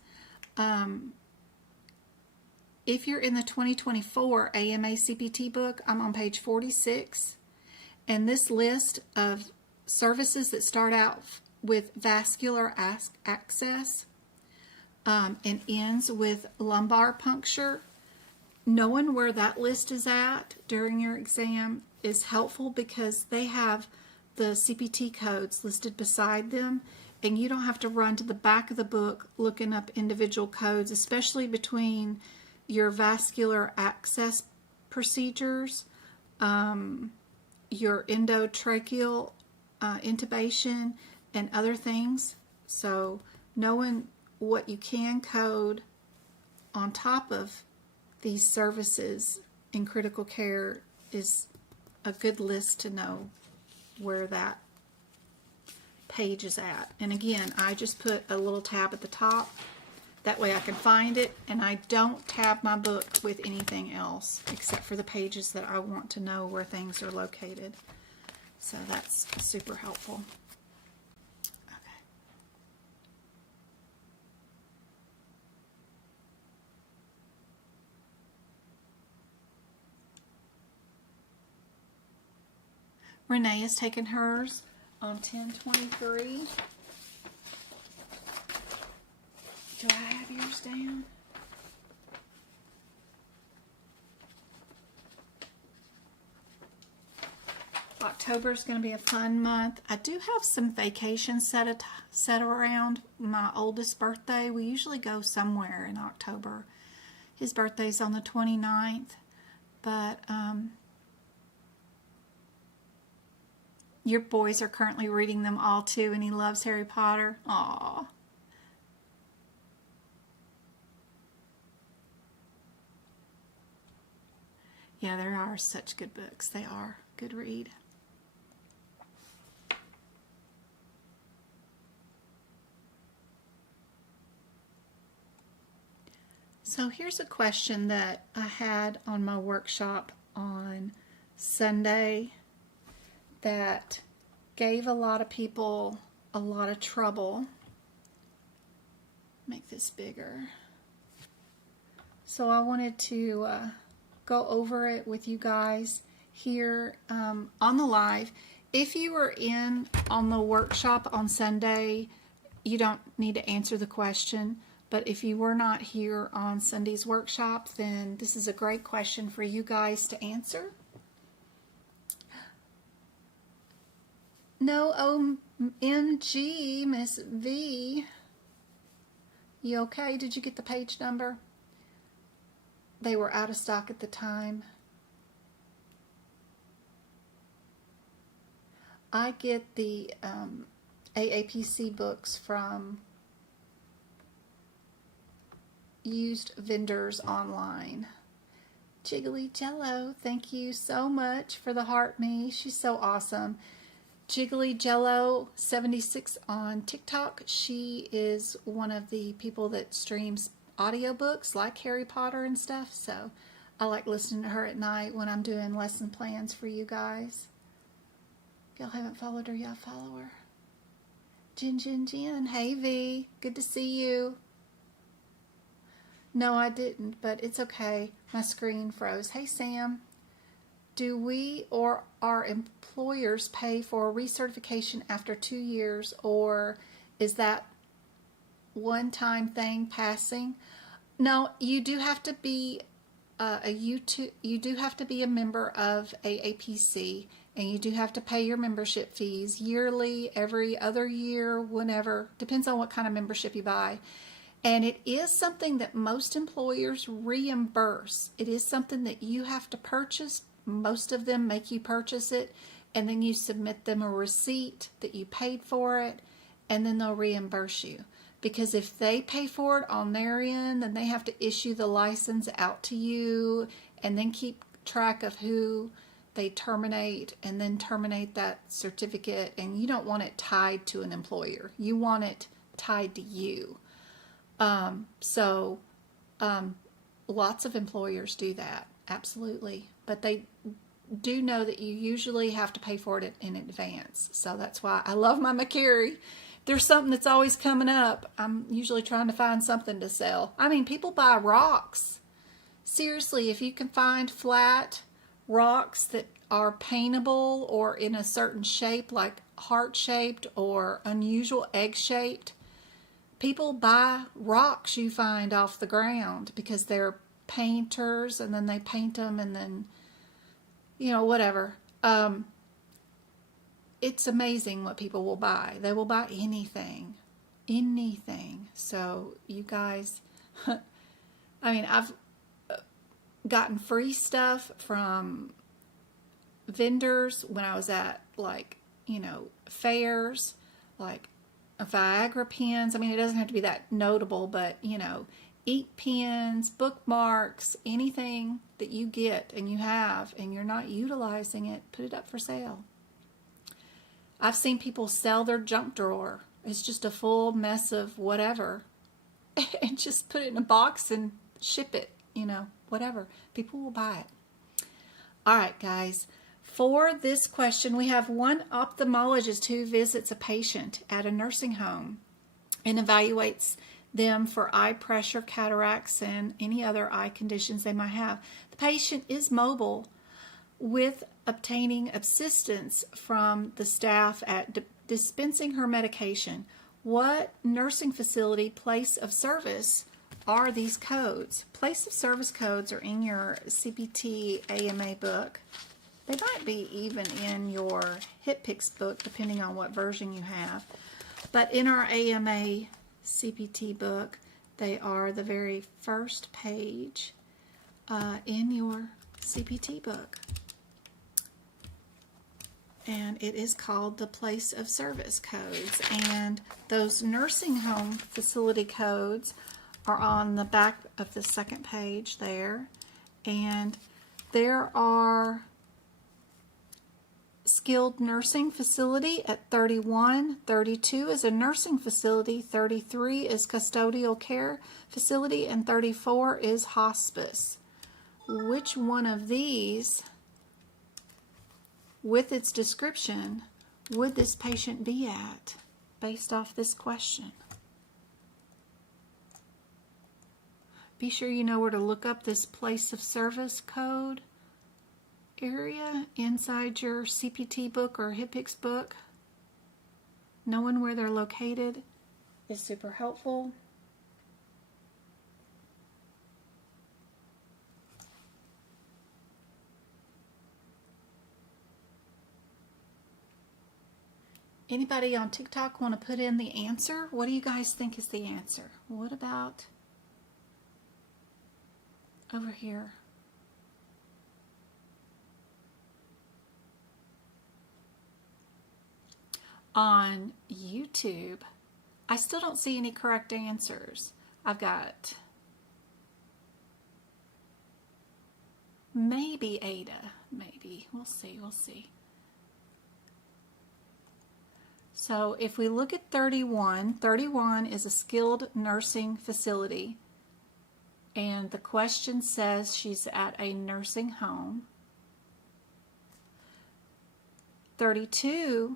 If you're in the 2024 AMA CPT book, I'm on page 46, and this list of services that start out with vascular access and ends with lumbar puncture, knowing where that list is at during your exam is helpful because they have the CPT codes listed beside them, and you don't have to run to the back of the book looking up individual codes, especially between your vascular access procedures, your endotracheal intubation, and other things. So knowing what you can code on top of these services in critical care is a good list to know where that page is at. And again, I just put a little tab at the top. That way I can find it, and I don't tab my book with anything else except for the pages that I want to know where things are located. So that's super helpful. Okay. Renee has taken hers on 10/23. Do I have yours down? October is going to be a fun month. I do have some vacations set around my oldest birthday. We usually go somewhere in October. His birthday's on the 29th, but your boys are currently reading them all too, and he loves Harry Potter. Aww. Yeah, there are such good books. They are. Good read. So here's a question that I had on my workshop on Sunday that gave a lot of people a lot of trouble. Make this bigger. So I wanted to go over it with you guys here on the live. If you were in on the workshop on Sunday, you don't need to answer the question. But if you were not here on Sunday's workshop, then this is a great question for you guys to answer. No OMG, Miss V. You okay? Did you get the page number? They were out of stock at the time. I get the AAPC books from used vendors online. Jiggly Jello, thank you so much for the heart me. She's so awesome. Jiggly Jello 76 on TikTok. She is one of the people that streams audiobooks like Harry Potter and stuff, so I like listening to her at night when I'm doing lesson plans for you guys. If y'all haven't followed her, y'all follow her. Jin. Hey V, good to see you. No, I didn't, but it's okay. My screen froze. Hey Sam, do we or our employers pay for recertification after 2 years, or is that one-time thing passing? No, you do have to be you do have to be a member of AAPC, and you do have to pay your membership fees yearly, every other year, whenever. Depends on what kind of membership you buy. And it is something that most employers reimburse. It is something that you have to purchase. Most of them make you purchase it, and then you submit them a receipt that you paid for it, and then they'll reimburse you. Because if they pay for it on their end, then they have to issue the license out to you and then keep track of who they terminate and then terminate that certificate. And you don't want it tied to an employer. You want it tied to you. Lots of employers do that, absolutely. But they do know that you usually have to pay for it in advance. So that's why I love my McCary. There's something that's always coming up. I'm usually trying to find something to sell. I mean, people buy rocks. Seriously, if you can find flat rocks that are paintable or in a certain shape, like heart-shaped or unusual egg-shaped, people buy rocks you find off the ground because they're painters, and then they paint them, and then, you know, whatever. It's amazing what people will buy. They will buy anything. So you guys, I mean, I've gotten free stuff from vendors when I was at, like, you know, fairs, like Viagra pens. I mean, it doesn't have to be that notable, but, you know, ink pens, bookmarks, anything that you get and you have and you're not utilizing it, put it up for sale. I've seen people sell their junk drawer. It's just a full mess of whatever. And just put it in a box and ship it, you know, whatever. People will buy it. All right, guys. For this question, we have one ophthalmologist who visits a patient at a nursing home and evaluates them for eye pressure, cataracts, and any other eye conditions they might have. The patient is mobile with obtaining assistance from the staff at dispensing her medication. What nursing facility place of service are these codes? Place of service codes are in your CPT AMA book. They might be even in your HitPix book, depending on what version you have. But in our AMA CPT book, they are the very first page in your CPT book. And it is called the place of service codes. And those nursing home facility codes are on the back of the second page there. And There are skilled nursing facility at 31, 32 is a nursing facility, 33 is custodial care facility, and 34 is hospice. Which one of these, with its description, would this patient be at based off this question? Be sure you know where to look up this place of service code area inside your CPT book or HIPICS book. Knowing where they're located is super helpful. Anybody on TikTok want to put in the answer? What do you guys think is the answer? What about over here? On YouTube, I still don't see any correct answers. I've got maybe Ada, maybe. We'll see, we'll see. So if we look at 31, 31 is a skilled nursing facility, and the question says she's at a nursing home. 32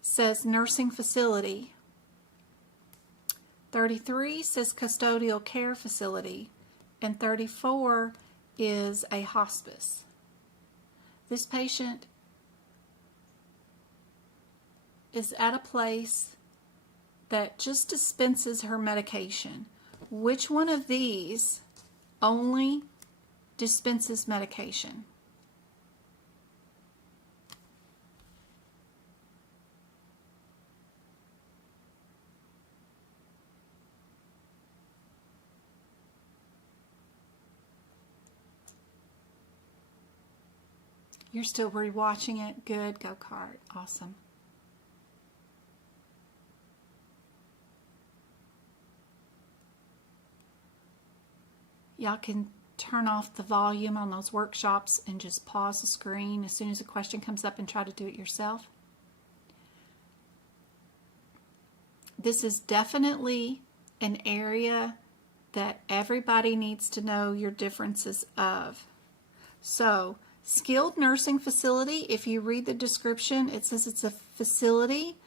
says nursing facility. 33 says custodial care facility, and 34 is a hospice. This patient is at a place that just dispenses her medication. Which one of these only dispenses medication? You're still rewatching it? Good. Go Cart. Awesome. Y'all can turn off the volume on those workshops and just pause the screen as soon as a question comes up and try to do it yourself. This is definitely an area that everybody needs to know your differences of. So, skilled nursing facility, if you read the description, it says it's a facility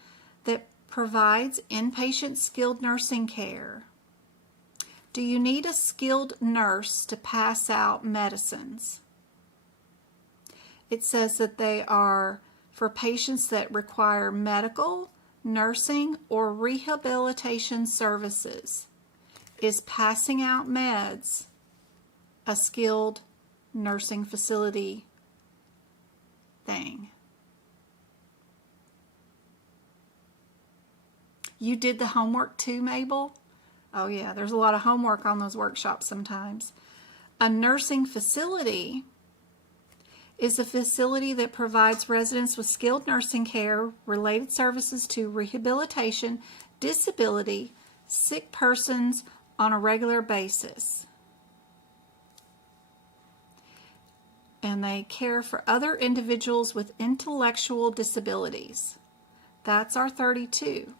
that provides inpatient skilled nursing care. Do you need a skilled nurse to pass out medicines? It says that they are for patients that require medical, nursing, or rehabilitation services. Is passing out meds a skilled nursing facility thing? You did the homework too, Mabel? Oh yeah, there's a lot of homework on those workshops sometimes. A nursing facility is a facility that provides residents with skilled nursing care, related services to rehabilitation, disability, sick persons on a regular basis. And they care for other individuals with intellectual disabilities. That's our 32.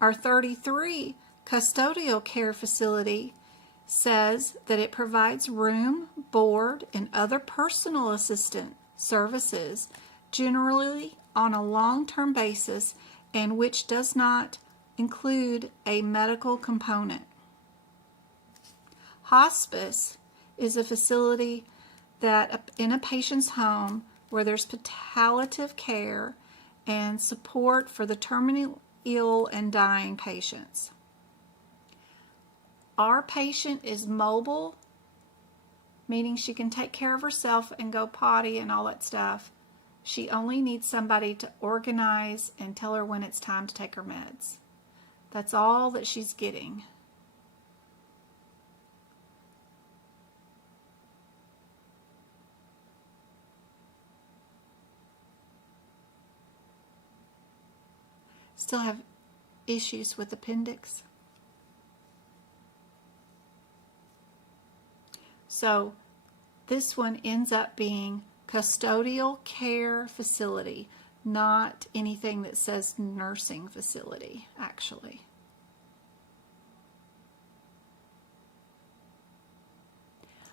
Our 33 custodial care facility says that it provides room, board, and other personal assistant services, generally on a long-term basis, and which does not include a medical component. Hospice is a facility that in a patient's home where there's palliative care and support for the terminally ill and dying patients. Our patient is mobile, meaning she can take care of herself and go potty and all that stuff. She only needs somebody to organize and tell her when it's time to take her meds. That's all that she's getting. Still have issues with appendix. So this one ends up being custodial care facility, not anything that says nursing facility, actually.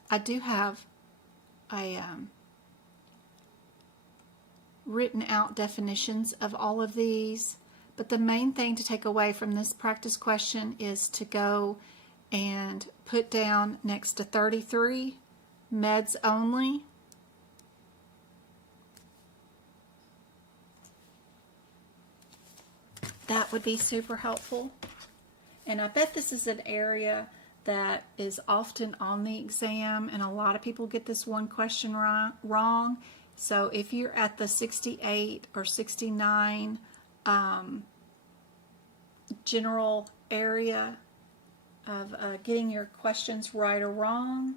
I do have a written out definitions of all of these, but the main thing to take away from this practice question is to go and put down next to 33, meds only. That would be super helpful. And I bet this is an area that is often on the exam, and a lot of people get this one question wrong. So if you're at the 68 or 69 general area of getting your questions right or wrong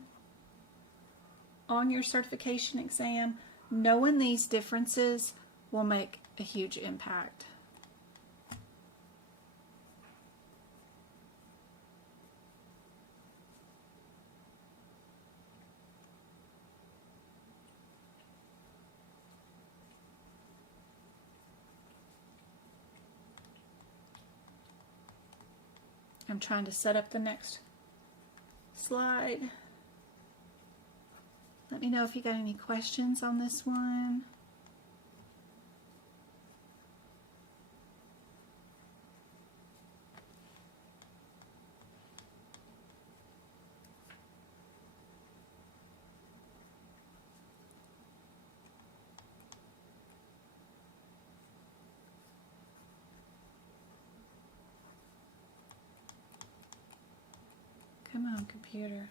on your certification exam, knowing these differences will make a huge impact. I'm trying to set up the next slide. Let me know if you got any questions on this one. Come on, computer.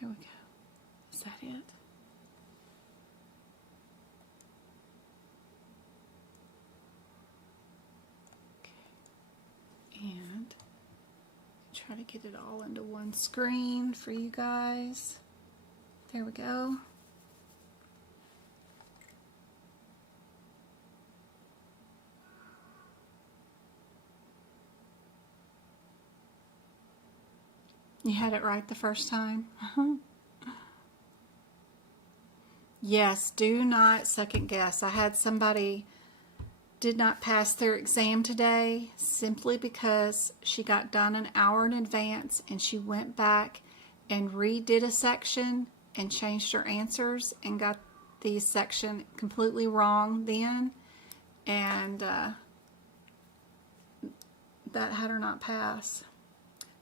Here we go. Is that it? Okay. And try to get it all into one screen for you guys. There we go. You had it right the first time? Yes, do not second guess. I had somebody did not pass their exam today simply because she got done an hour in advance and she went back and redid a section and changed her answers and got the section completely wrong then, and that had her not pass.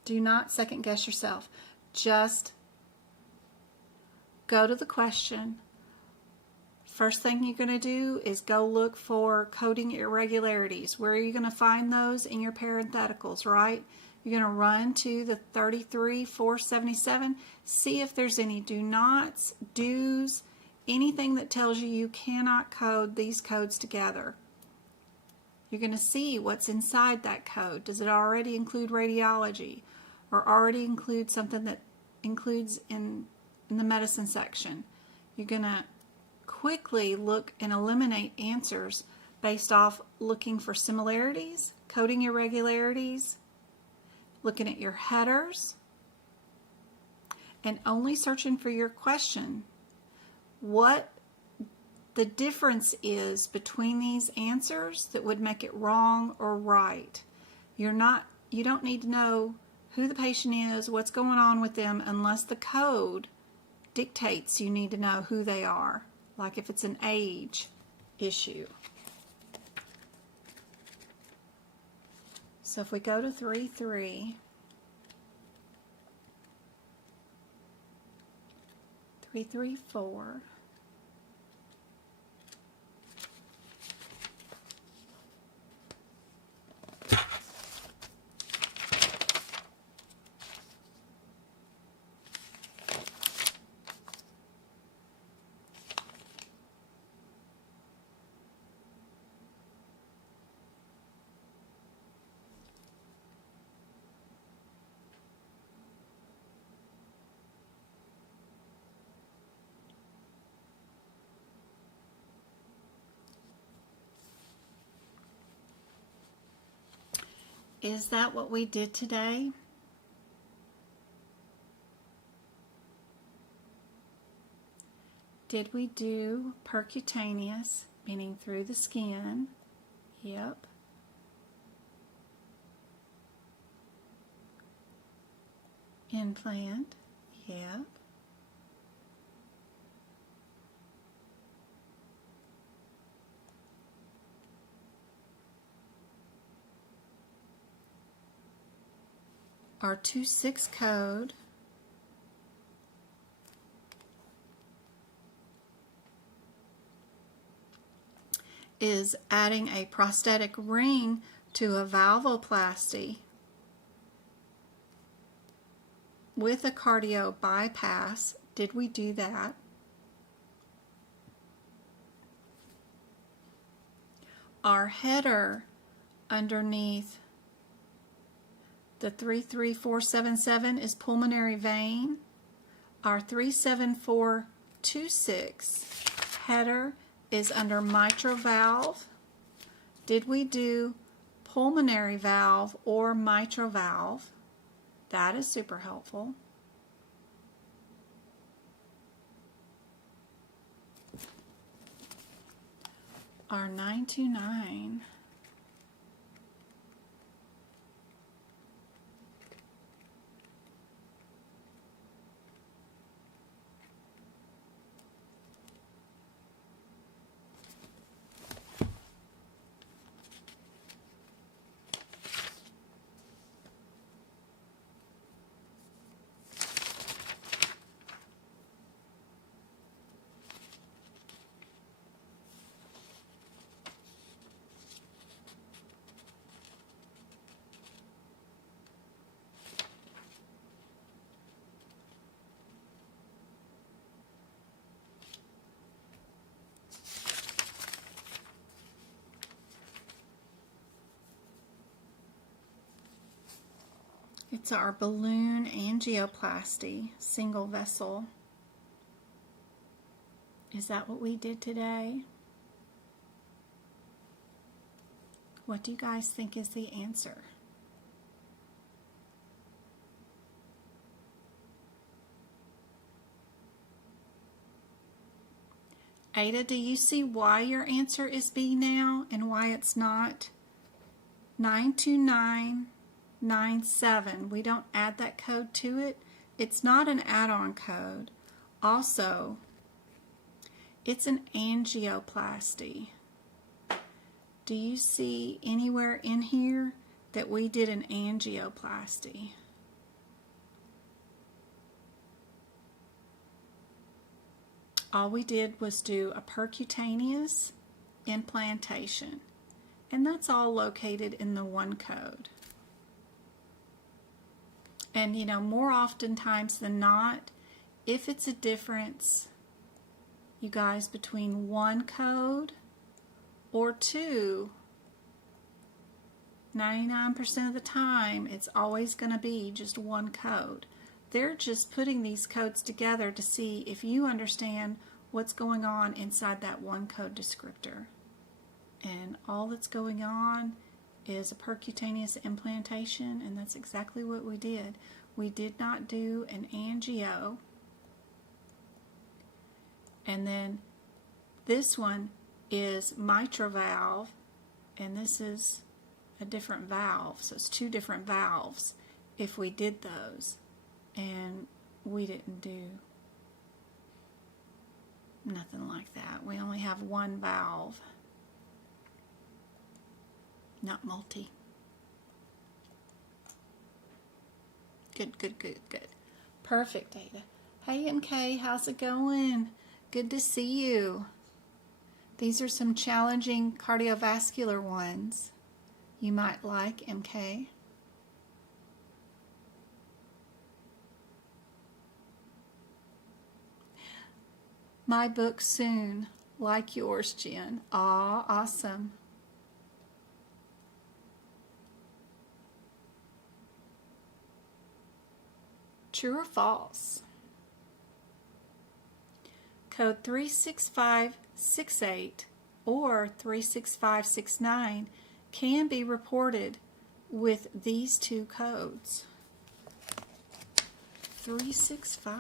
Do not second guess yourself. Just go to the question. First thing you're going to do is go look for coding irregularities. Where are you going to find those? In your parentheticals, right? You're going to run to the 33,477. See if there's any do nots, do's, anything that tells you you cannot code these codes together. You're going to see what's inside that code. Does it already include radiology? Or already include something that includes in the medicine section? You're going to quickly look and eliminate answers based off looking for similarities, coding irregularities, looking at your headers, and only searching for your question. What the difference is between these answers that would make it wrong or right. You don't need to know who the patient is, what's going on with them, unless the code dictates you need to know who they are, like if it's an age issue. So if we go to 3.3, 3.3.4, Is that what we did today? Did we do percutaneous, meaning through the skin? Yep. Implant? Yep. Our 2-6 code is adding a prosthetic ring to a valvoplasty with a cardio bypass. Did we do that? Our header underneath the 33477 is pulmonary vein. Our 37426 header is under mitral valve. Did we do pulmonary valve or mitral valve? That is super helpful. Our 929 it's our balloon angioplasty, single vessel. Is that what we did today? What do you guys think is the answer? Ada, do you see why your answer is B now and why it's not 92997? We don't add that code to it. It's not an add-on code. Also, it's an angioplasty. Do you see anywhere in here that we did an angioplasty? All we did was do a percutaneous implantation, and that's all located in the one code. And you know, more oftentimes than not, if it's a difference, you guys, between one code or two, 99% of the time, it's always going to be just one code. They're just putting these codes together to see if you understand what's going on inside that one code descriptor. And all that's going on is a percutaneous implantation, and that's exactly what we did. We did not do an angio. And then this one is mitral valve, and this is a different valve. So it's two different valves if we did those. And we didn't do nothing like that. We only have one valve, not multi. Good, good, good, good. Perfect, Ada. Hey, MK, how's it going? Good to see you. These are some challenging cardiovascular ones you might like, MK. My book soon, like yours, Jen. Aw, awesome. True or false? Code 36568 or 36569 can be reported with these two codes. 365.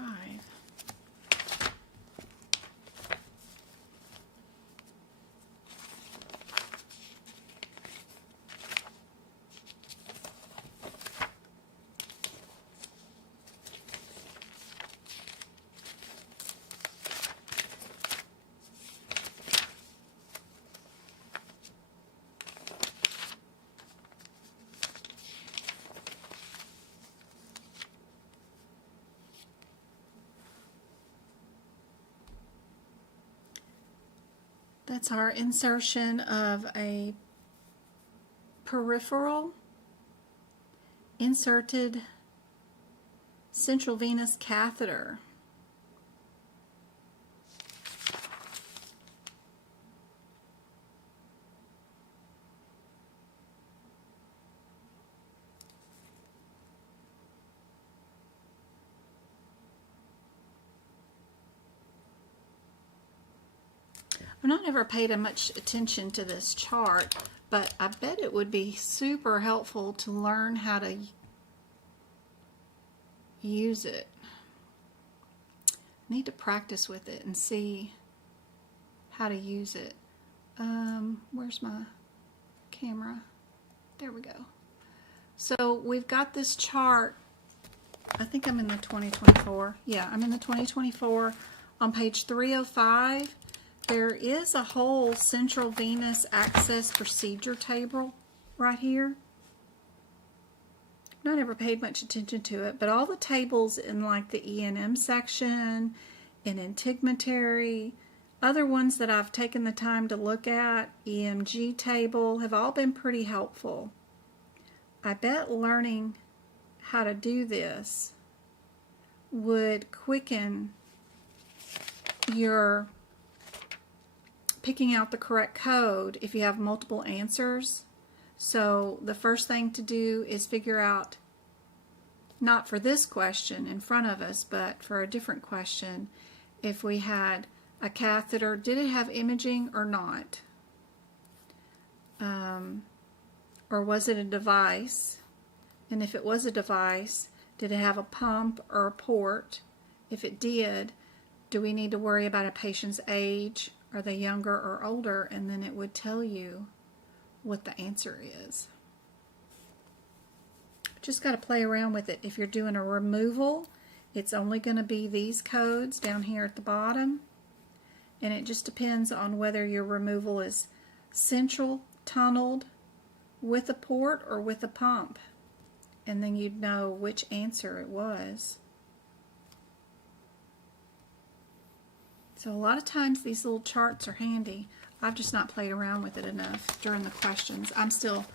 That's our insertion of a peripheral inserted central venous catheter. I've not ever paid much attention to this chart, but I bet it would be super helpful to learn how to use it. I need to practice with it and see how to use it. Where's my camera? There we go. So we've got this chart. I think I'm in the 2024. Yeah, I'm in the 2024 on page 305. There is a whole central venous access procedure table right here. Not ever paid much attention to it, but all the tables in like the E&M section, in integumentary, other ones that I've taken the time to look at, EMG table, have all been pretty helpful. I bet learning how to do this would quicken your picking out the correct code if you have multiple answers. So the first thing to do is figure out, not for this question in front of us, but for a different question, if we had a catheter, did it have imaging or not? Or was it a device? And if it was a device, did it have a pump or a port? If it did, do we need to worry about a patient's age? Are they younger or older? And then it would tell you what the answer is. Just got to play around with it. If you're doing a removal, it's only going to be these codes down here at the bottom. And it just depends on whether your removal is central, tunneled, with a port or with a pump. And then you'd know which answer it was. So a lot of times these little charts are handy. I've just not played around with it enough during the questions. I'm still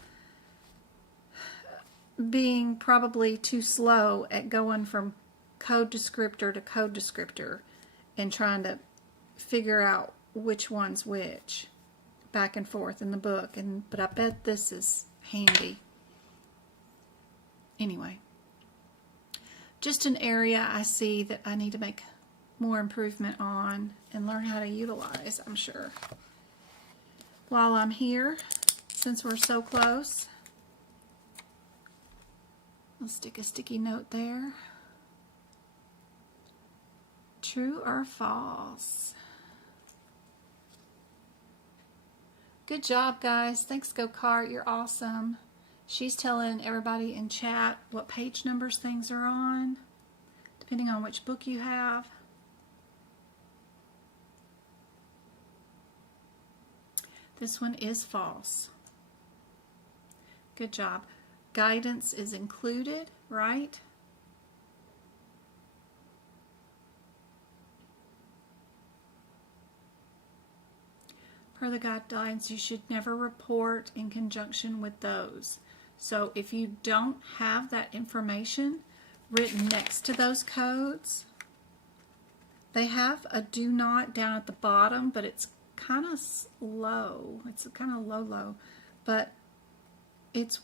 being probably too slow at going from code descriptor to code descriptor and trying to figure out which one's which back and forth in the book. But I bet this is handy. Anyway, just an area I see that I need to make more improvement on and learn how to utilize, I'm sure. While I'm here, since we're so close, I'll stick a sticky note there. True or false? Good job, guys. Thanks, Go Kart. You're awesome. She's telling everybody in chat what page numbers things are on, depending on which book you have. This one is false. Good job. Guidance is included, right? Per the guidelines, you should never report in conjunction with those. So if you don't have that information written next to those codes, they have a do not down at the bottom, but it's kind of low. It's kind of low, but it's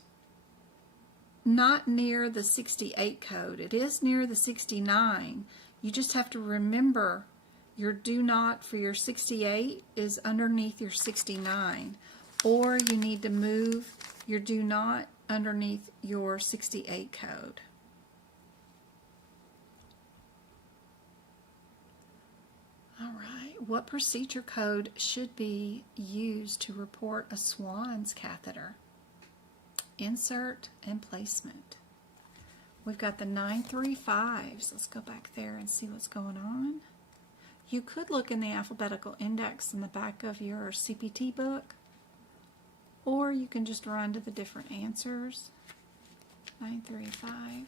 not near the 68 code. It is near the 69. You just have to remember your do not for your 68 is underneath your 69, or you need to move your do not underneath your 68 code. All right, what procedure code should be used to report a Swan's catheter? Insert and placement. We've got the 935s. Let's go back there and see what's going on. You could look in the alphabetical index in the back of your CPT book, or you can just run to the different answers. 935.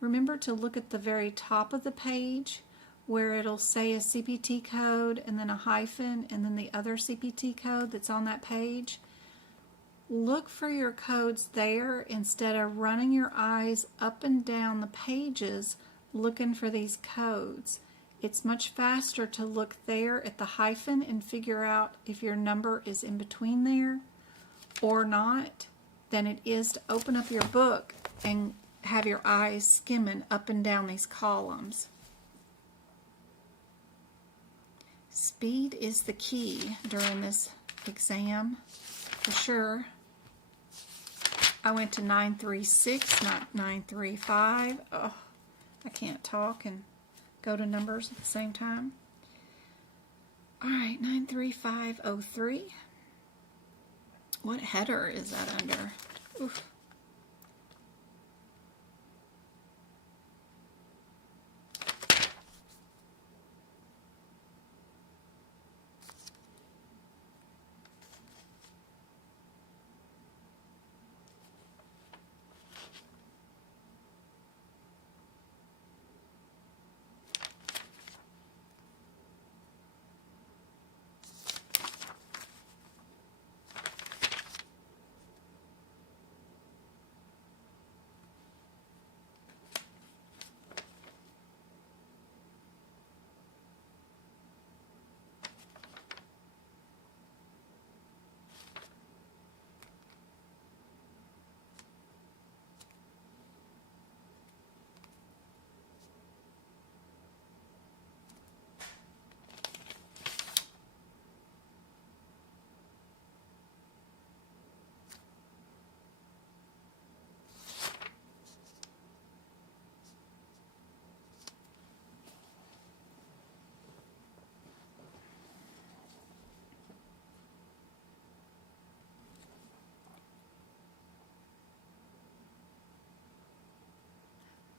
Remember to look at the very top of the page where it'll say a CPT code and then a hyphen and then the other CPT code that's on that page. Look for your codes there instead of running your eyes up and down the pages looking for these codes. It's much faster to look there at the hyphen and figure out if your number is in between there or not than it is to open up your book and have your eyes skimming up and down these columns. Speed is the key during this exam, for sure. I went to 936, not 935. Oh, I can't talk and go to numbers at the same time. All right, 93503. What header is that under? Oof.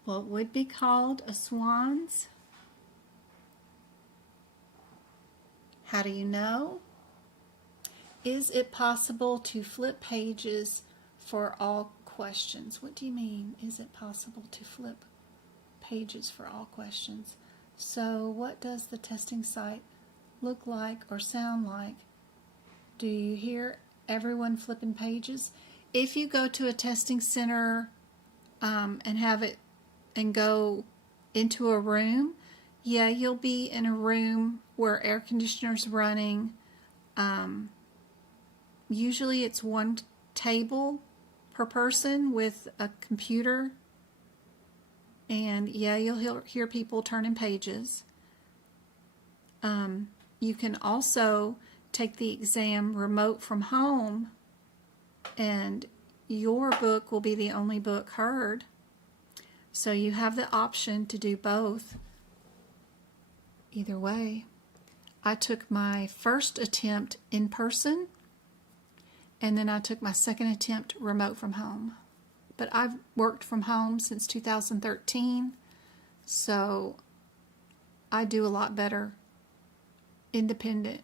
What would be called a Swan's? How do you know? Is it possible to flip pages for all questions? What do you mean, is it possible to flip pages for all questions? So what does the testing site look like or sound like? Do you hear everyone flipping pages? If you go to a testing center and have it and go into a room, yeah, you'll be in a room where air conditioner's running. Usually it's one table per person with a computer, and yeah, you'll hear people turning pages. You can also take the exam remote from home, and your book will be the only book heard. So you have the option to do both. Either way. I took my first attempt in person, and then I took my second attempt remote from home. But I've worked from home since 2013, so I do a lot better independent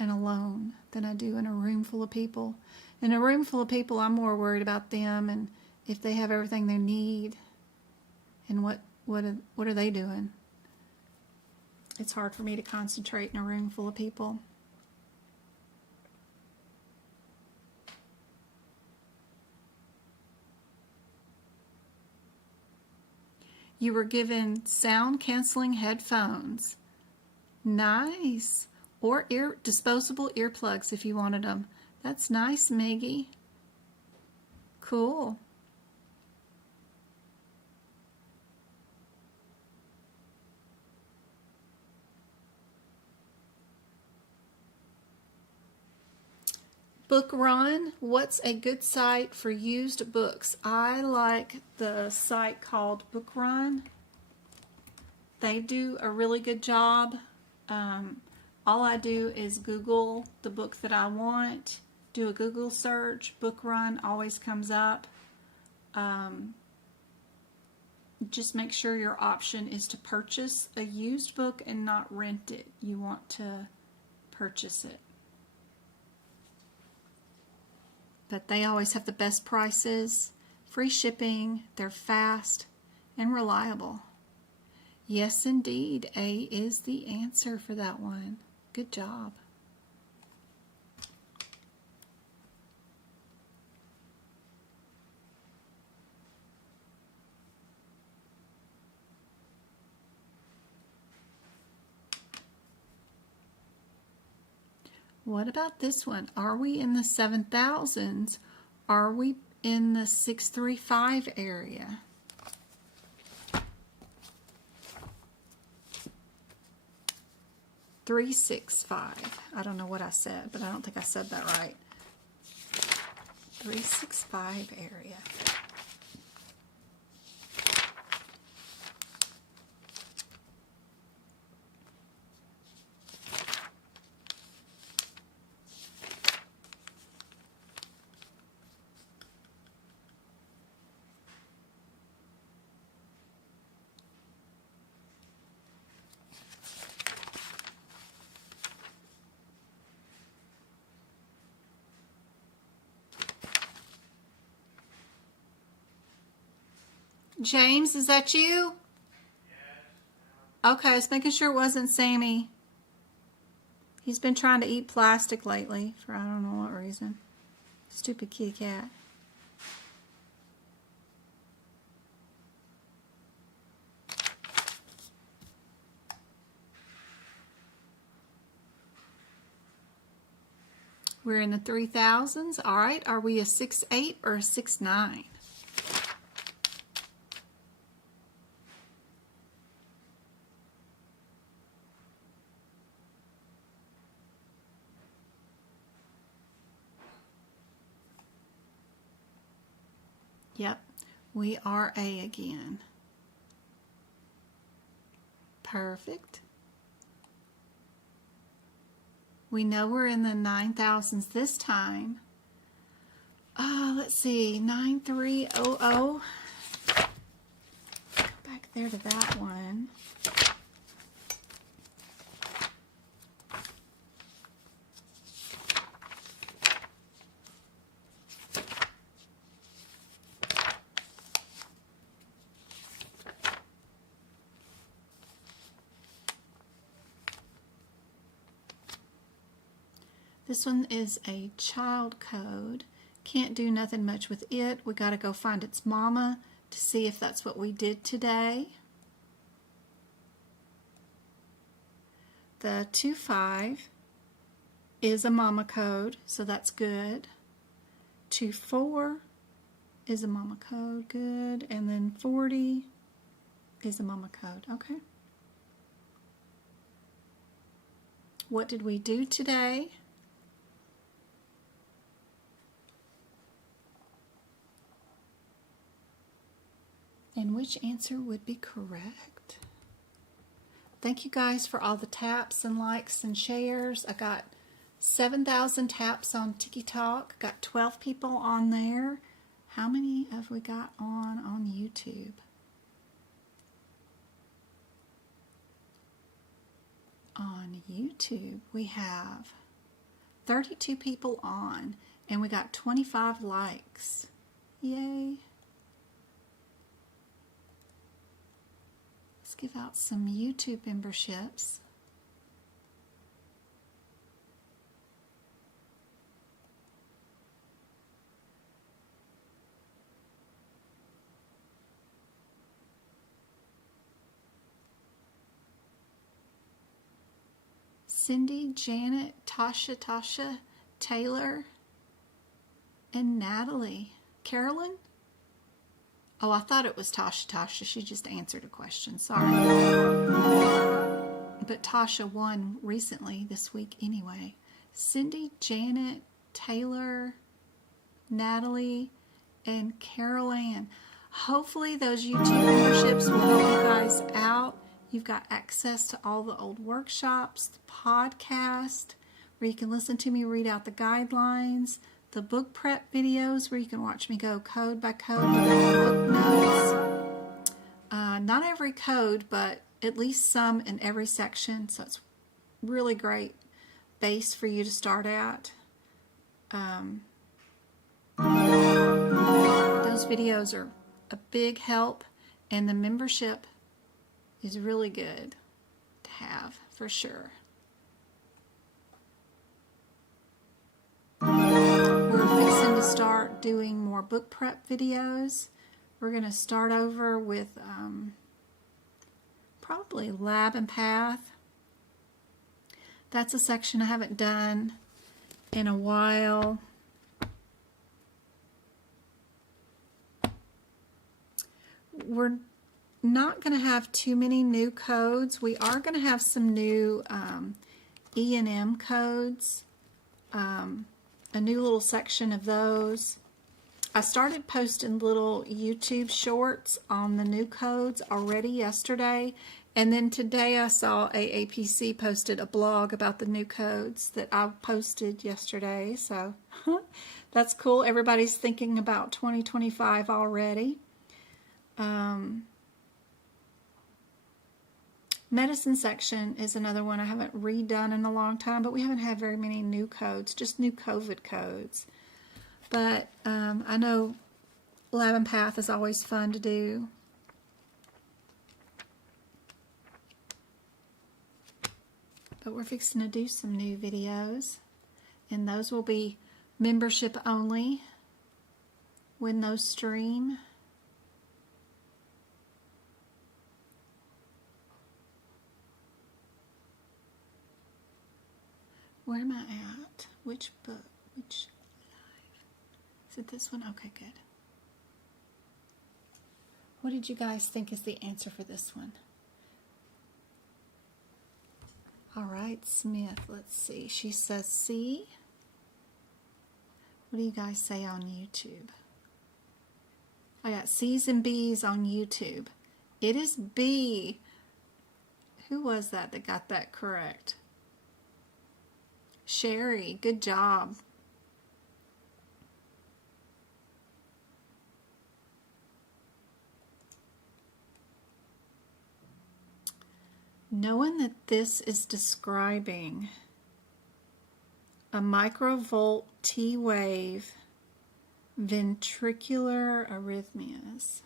and alone than I do in a room full of people. In a room full of people, I'm more worried about them and if they have everything they need and what are they doing. It's hard for me to concentrate in a room full of people. You were given sound canceling headphones. Nice. Or disposable earplugs if you wanted them. That's nice, Maggie. Cool. Book Run, what's a good site for used books? I like the site called Book Run. They do a really good job. All I do is Google the book that I want, do a Google search, Book Run always comes up. Just make sure your option is to purchase a used book and not rent it. You want to purchase it. But they always have the best prices, free shipping, they're fast and reliable. Yes, indeed, A is the answer for that one. Good job. What about this one? Are we in the 7,000s? Are we in the 635 area? $365. I don't know what I said, but I don't think I said that right. 365 area. James, is that you? Okay, I was making sure it wasn't Sammy. He's been trying to eat plastic lately for I don't know what reason. Stupid kitty cat. We're in the 3,000s. All right, are we a 6'8" or a 6'9"? Yep, we are A again. Perfect. We know we're in the 9,000s this time. Let's see, 9300. Go back there to that one. This one is a child code. Can't do nothing much with it. We got to go find its mama to see if that's what we did today. The 25 is a mama code, so that's good. 24 is a mama code, good. And then 40 is a mama code, okay. What did we do today? And which answer would be correct? Thank you guys for all the taps and likes and shares. I got 7,000 taps on TikTok. Got 12 people on there. How many have we got on YouTube? On YouTube, we have 32 people on, and we got 25 likes. Yay. Let's give out some YouTube memberships. Cindy, Janet, Tasha, Taylor, and Natalie. Carolyn? Oh, I thought it was Tasha. She just answered a question. Sorry. But Tasha won recently this week anyway. Cindy, Janet, Taylor, Natalie, and Carol Ann. Hopefully those YouTube memberships will help you guys out. You've got access to all the old workshops, the podcast, where you can listen to me read out the guidelines, the book prep videos where you can watch me go code by code to make book notes. Not every code, but at least some in every section, so it's really great base for you to start at. Those videos are a big help, and the membership is really good to have for sure. We're fixing to start doing more book prep videos. We're going to start over with probably Lab and Path. That's a section I haven't done in a while. We're not going to have too many new codes. We are going to have some new E&M codes, a new little section of those. I started posting little YouTube shorts on the new codes already yesterday, and then today I saw aapc posted a blog about the new codes that I posted yesterday, so that's cool. Everybody's thinking about 2025 already. Medicine section is another one I haven't redone in a long time, but we haven't had very many new codes, just new COVID codes. But I know Lab and Path is always fun to do. But we're fixing to do some new videos, and those will be membership only when those stream. Where am I at? Which book? Which live? Is it this one? Okay, good. What did you guys think is the answer for this one? All right, Smith, let's see. She says C. What do you guys say on YouTube? I got C's and B's on YouTube. It is B. Who was that got that correct? Sherry, good job. Knowing that this is describing a microvolt T wave ventricular arrhythmias.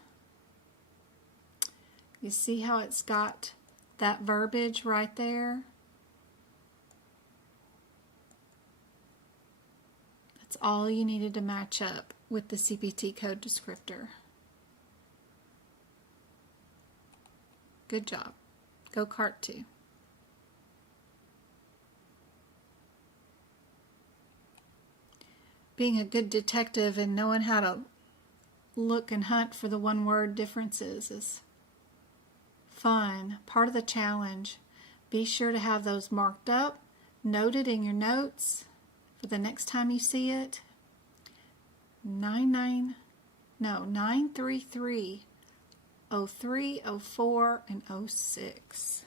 You see how it's got that verbiage right there? That's all you needed to match up with the CPT code descriptor. Good job. Go Cart 2. Being a good detective and knowing how to look and hunt for the one-word differences is fun. Part of the challenge. Be sure to have those marked up, noted in your notes for the next time you see it. 933, 03, 04, and 06.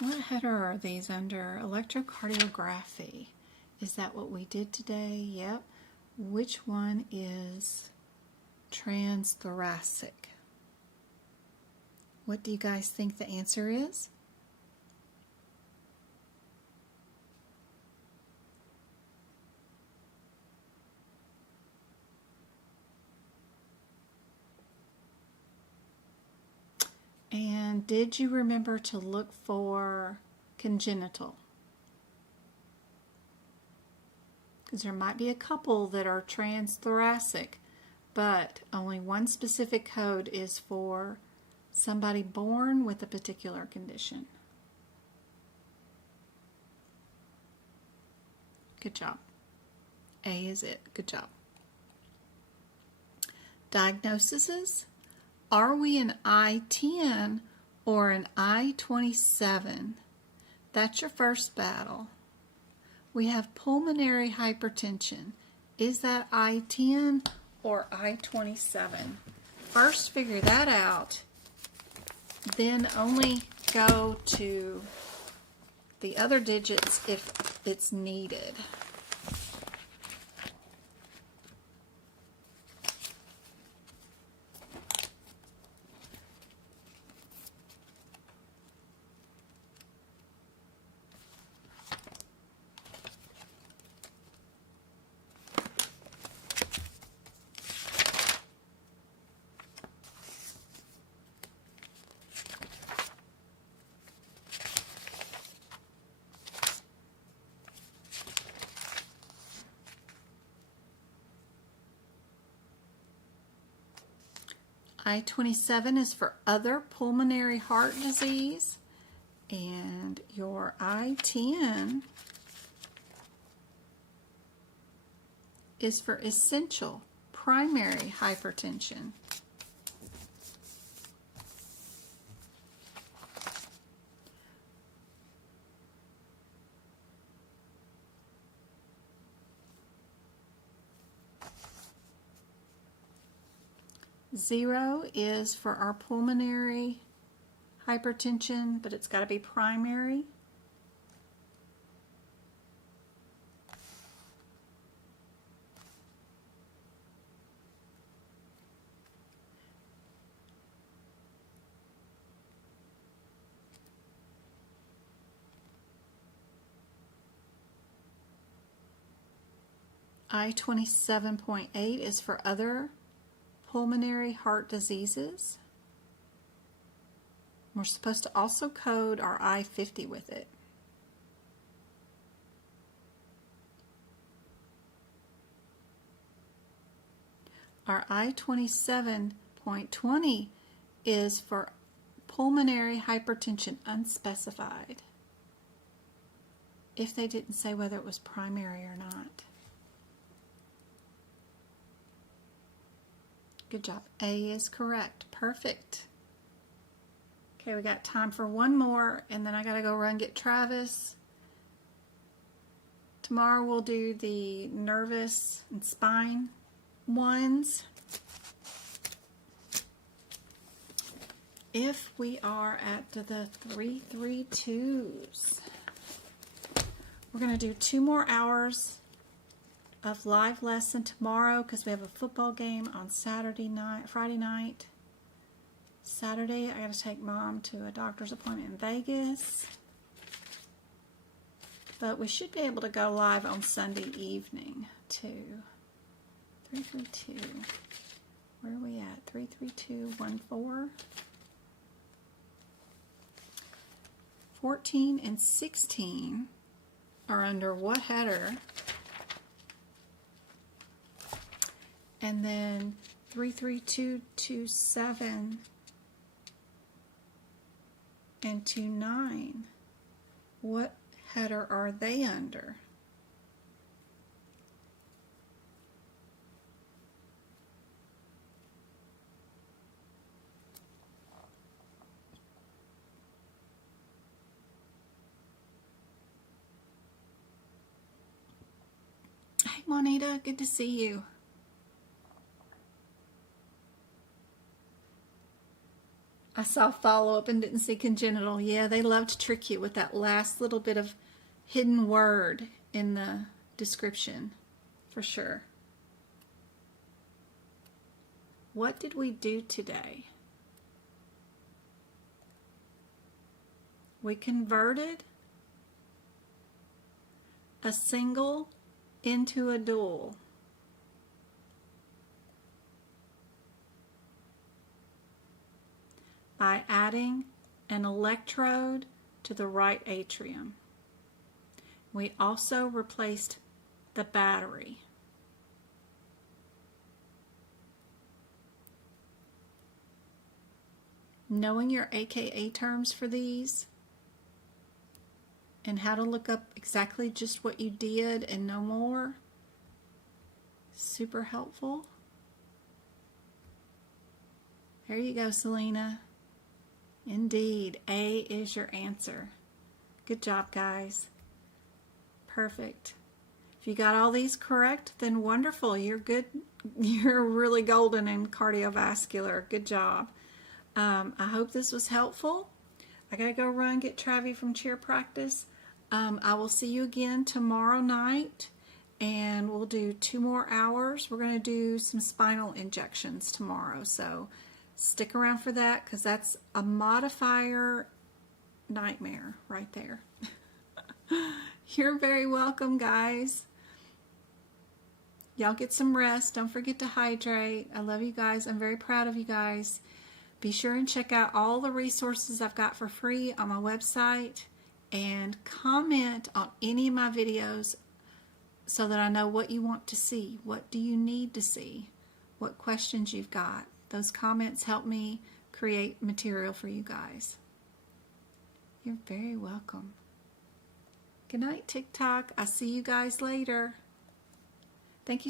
What header are these under? Electrocardiography. Is that what we did today? Yep. Which one is transthoracic? What do you guys think the answer is? And did you remember to look for congenital? Because there might be a couple that are transthoracic, but only one specific code is for Somebody born with a particular condition. Good job. A is it. Good job. Diagnoses. Are we an I-10 or an I-27? That's your first battle. We have pulmonary hypertension. Is that I-10 or I-27? First figure that out, then only go to the other digits if it's needed. I-27 is for other pulmonary heart disease, and your I-10 is for essential primary hypertension. Zero is for our pulmonary hypertension, but it's got to be primary. I-27.8 is for other pulmonary heart diseases. We're supposed to also code our I-50 with it. Our I-27.20 is for pulmonary hypertension unspecified, if they didn't say whether it was primary or not. Good job. A is correct. Perfect. Okay, we got time for one more, and then I gotta go run get Travis. Tomorrow we'll do the nervous and spine ones. If we are at the 332s, we're gonna do 2 more hours of live lesson tomorrow because we have a football game on Friday night. Saturday, I got to take Mom to a doctor's appointment in Vegas. But we should be able to go live on Sunday evening too. 332. Where are we at? 33214. 14 and 16 are under what header? And then 33227 and 29, what header are they under? Hey Juanita, good to see you. I saw follow-up and didn't see congenital. Yeah, they love to trick you with that last little bit of hidden word in the description, for sure. What did we do today? We converted a single into a dual. By adding an electrode to the right atrium. We also replaced the battery. knowing your AKA terms for these and how to look up exactly just what you did and no more. Super helpful. There you go, Selena. Indeed, A is your answer. Good job, guys. Perfect. If you got all these correct, then wonderful. You're good. You're really golden in cardiovascular. Good job. I hope this was helpful. I gotta go run, get Travi from cheer practice. I will see you again tomorrow night, and we'll do 2 more hours. We're going to do some spinal injections tomorrow, so stick around for that, because that's a modifier nightmare right there. You're very welcome, guys. Y'all get some rest. Don't forget to hydrate. I love you guys. I'm very proud of you guys. Be sure and check out all the resources I've got for free on my website, and comment on any of my videos so that I know what you want to see. What do you need to see? What questions you've got. Those comments help me create material for you guys. You're very welcome. Good night, TikTok. I'll see you guys later. Thank you.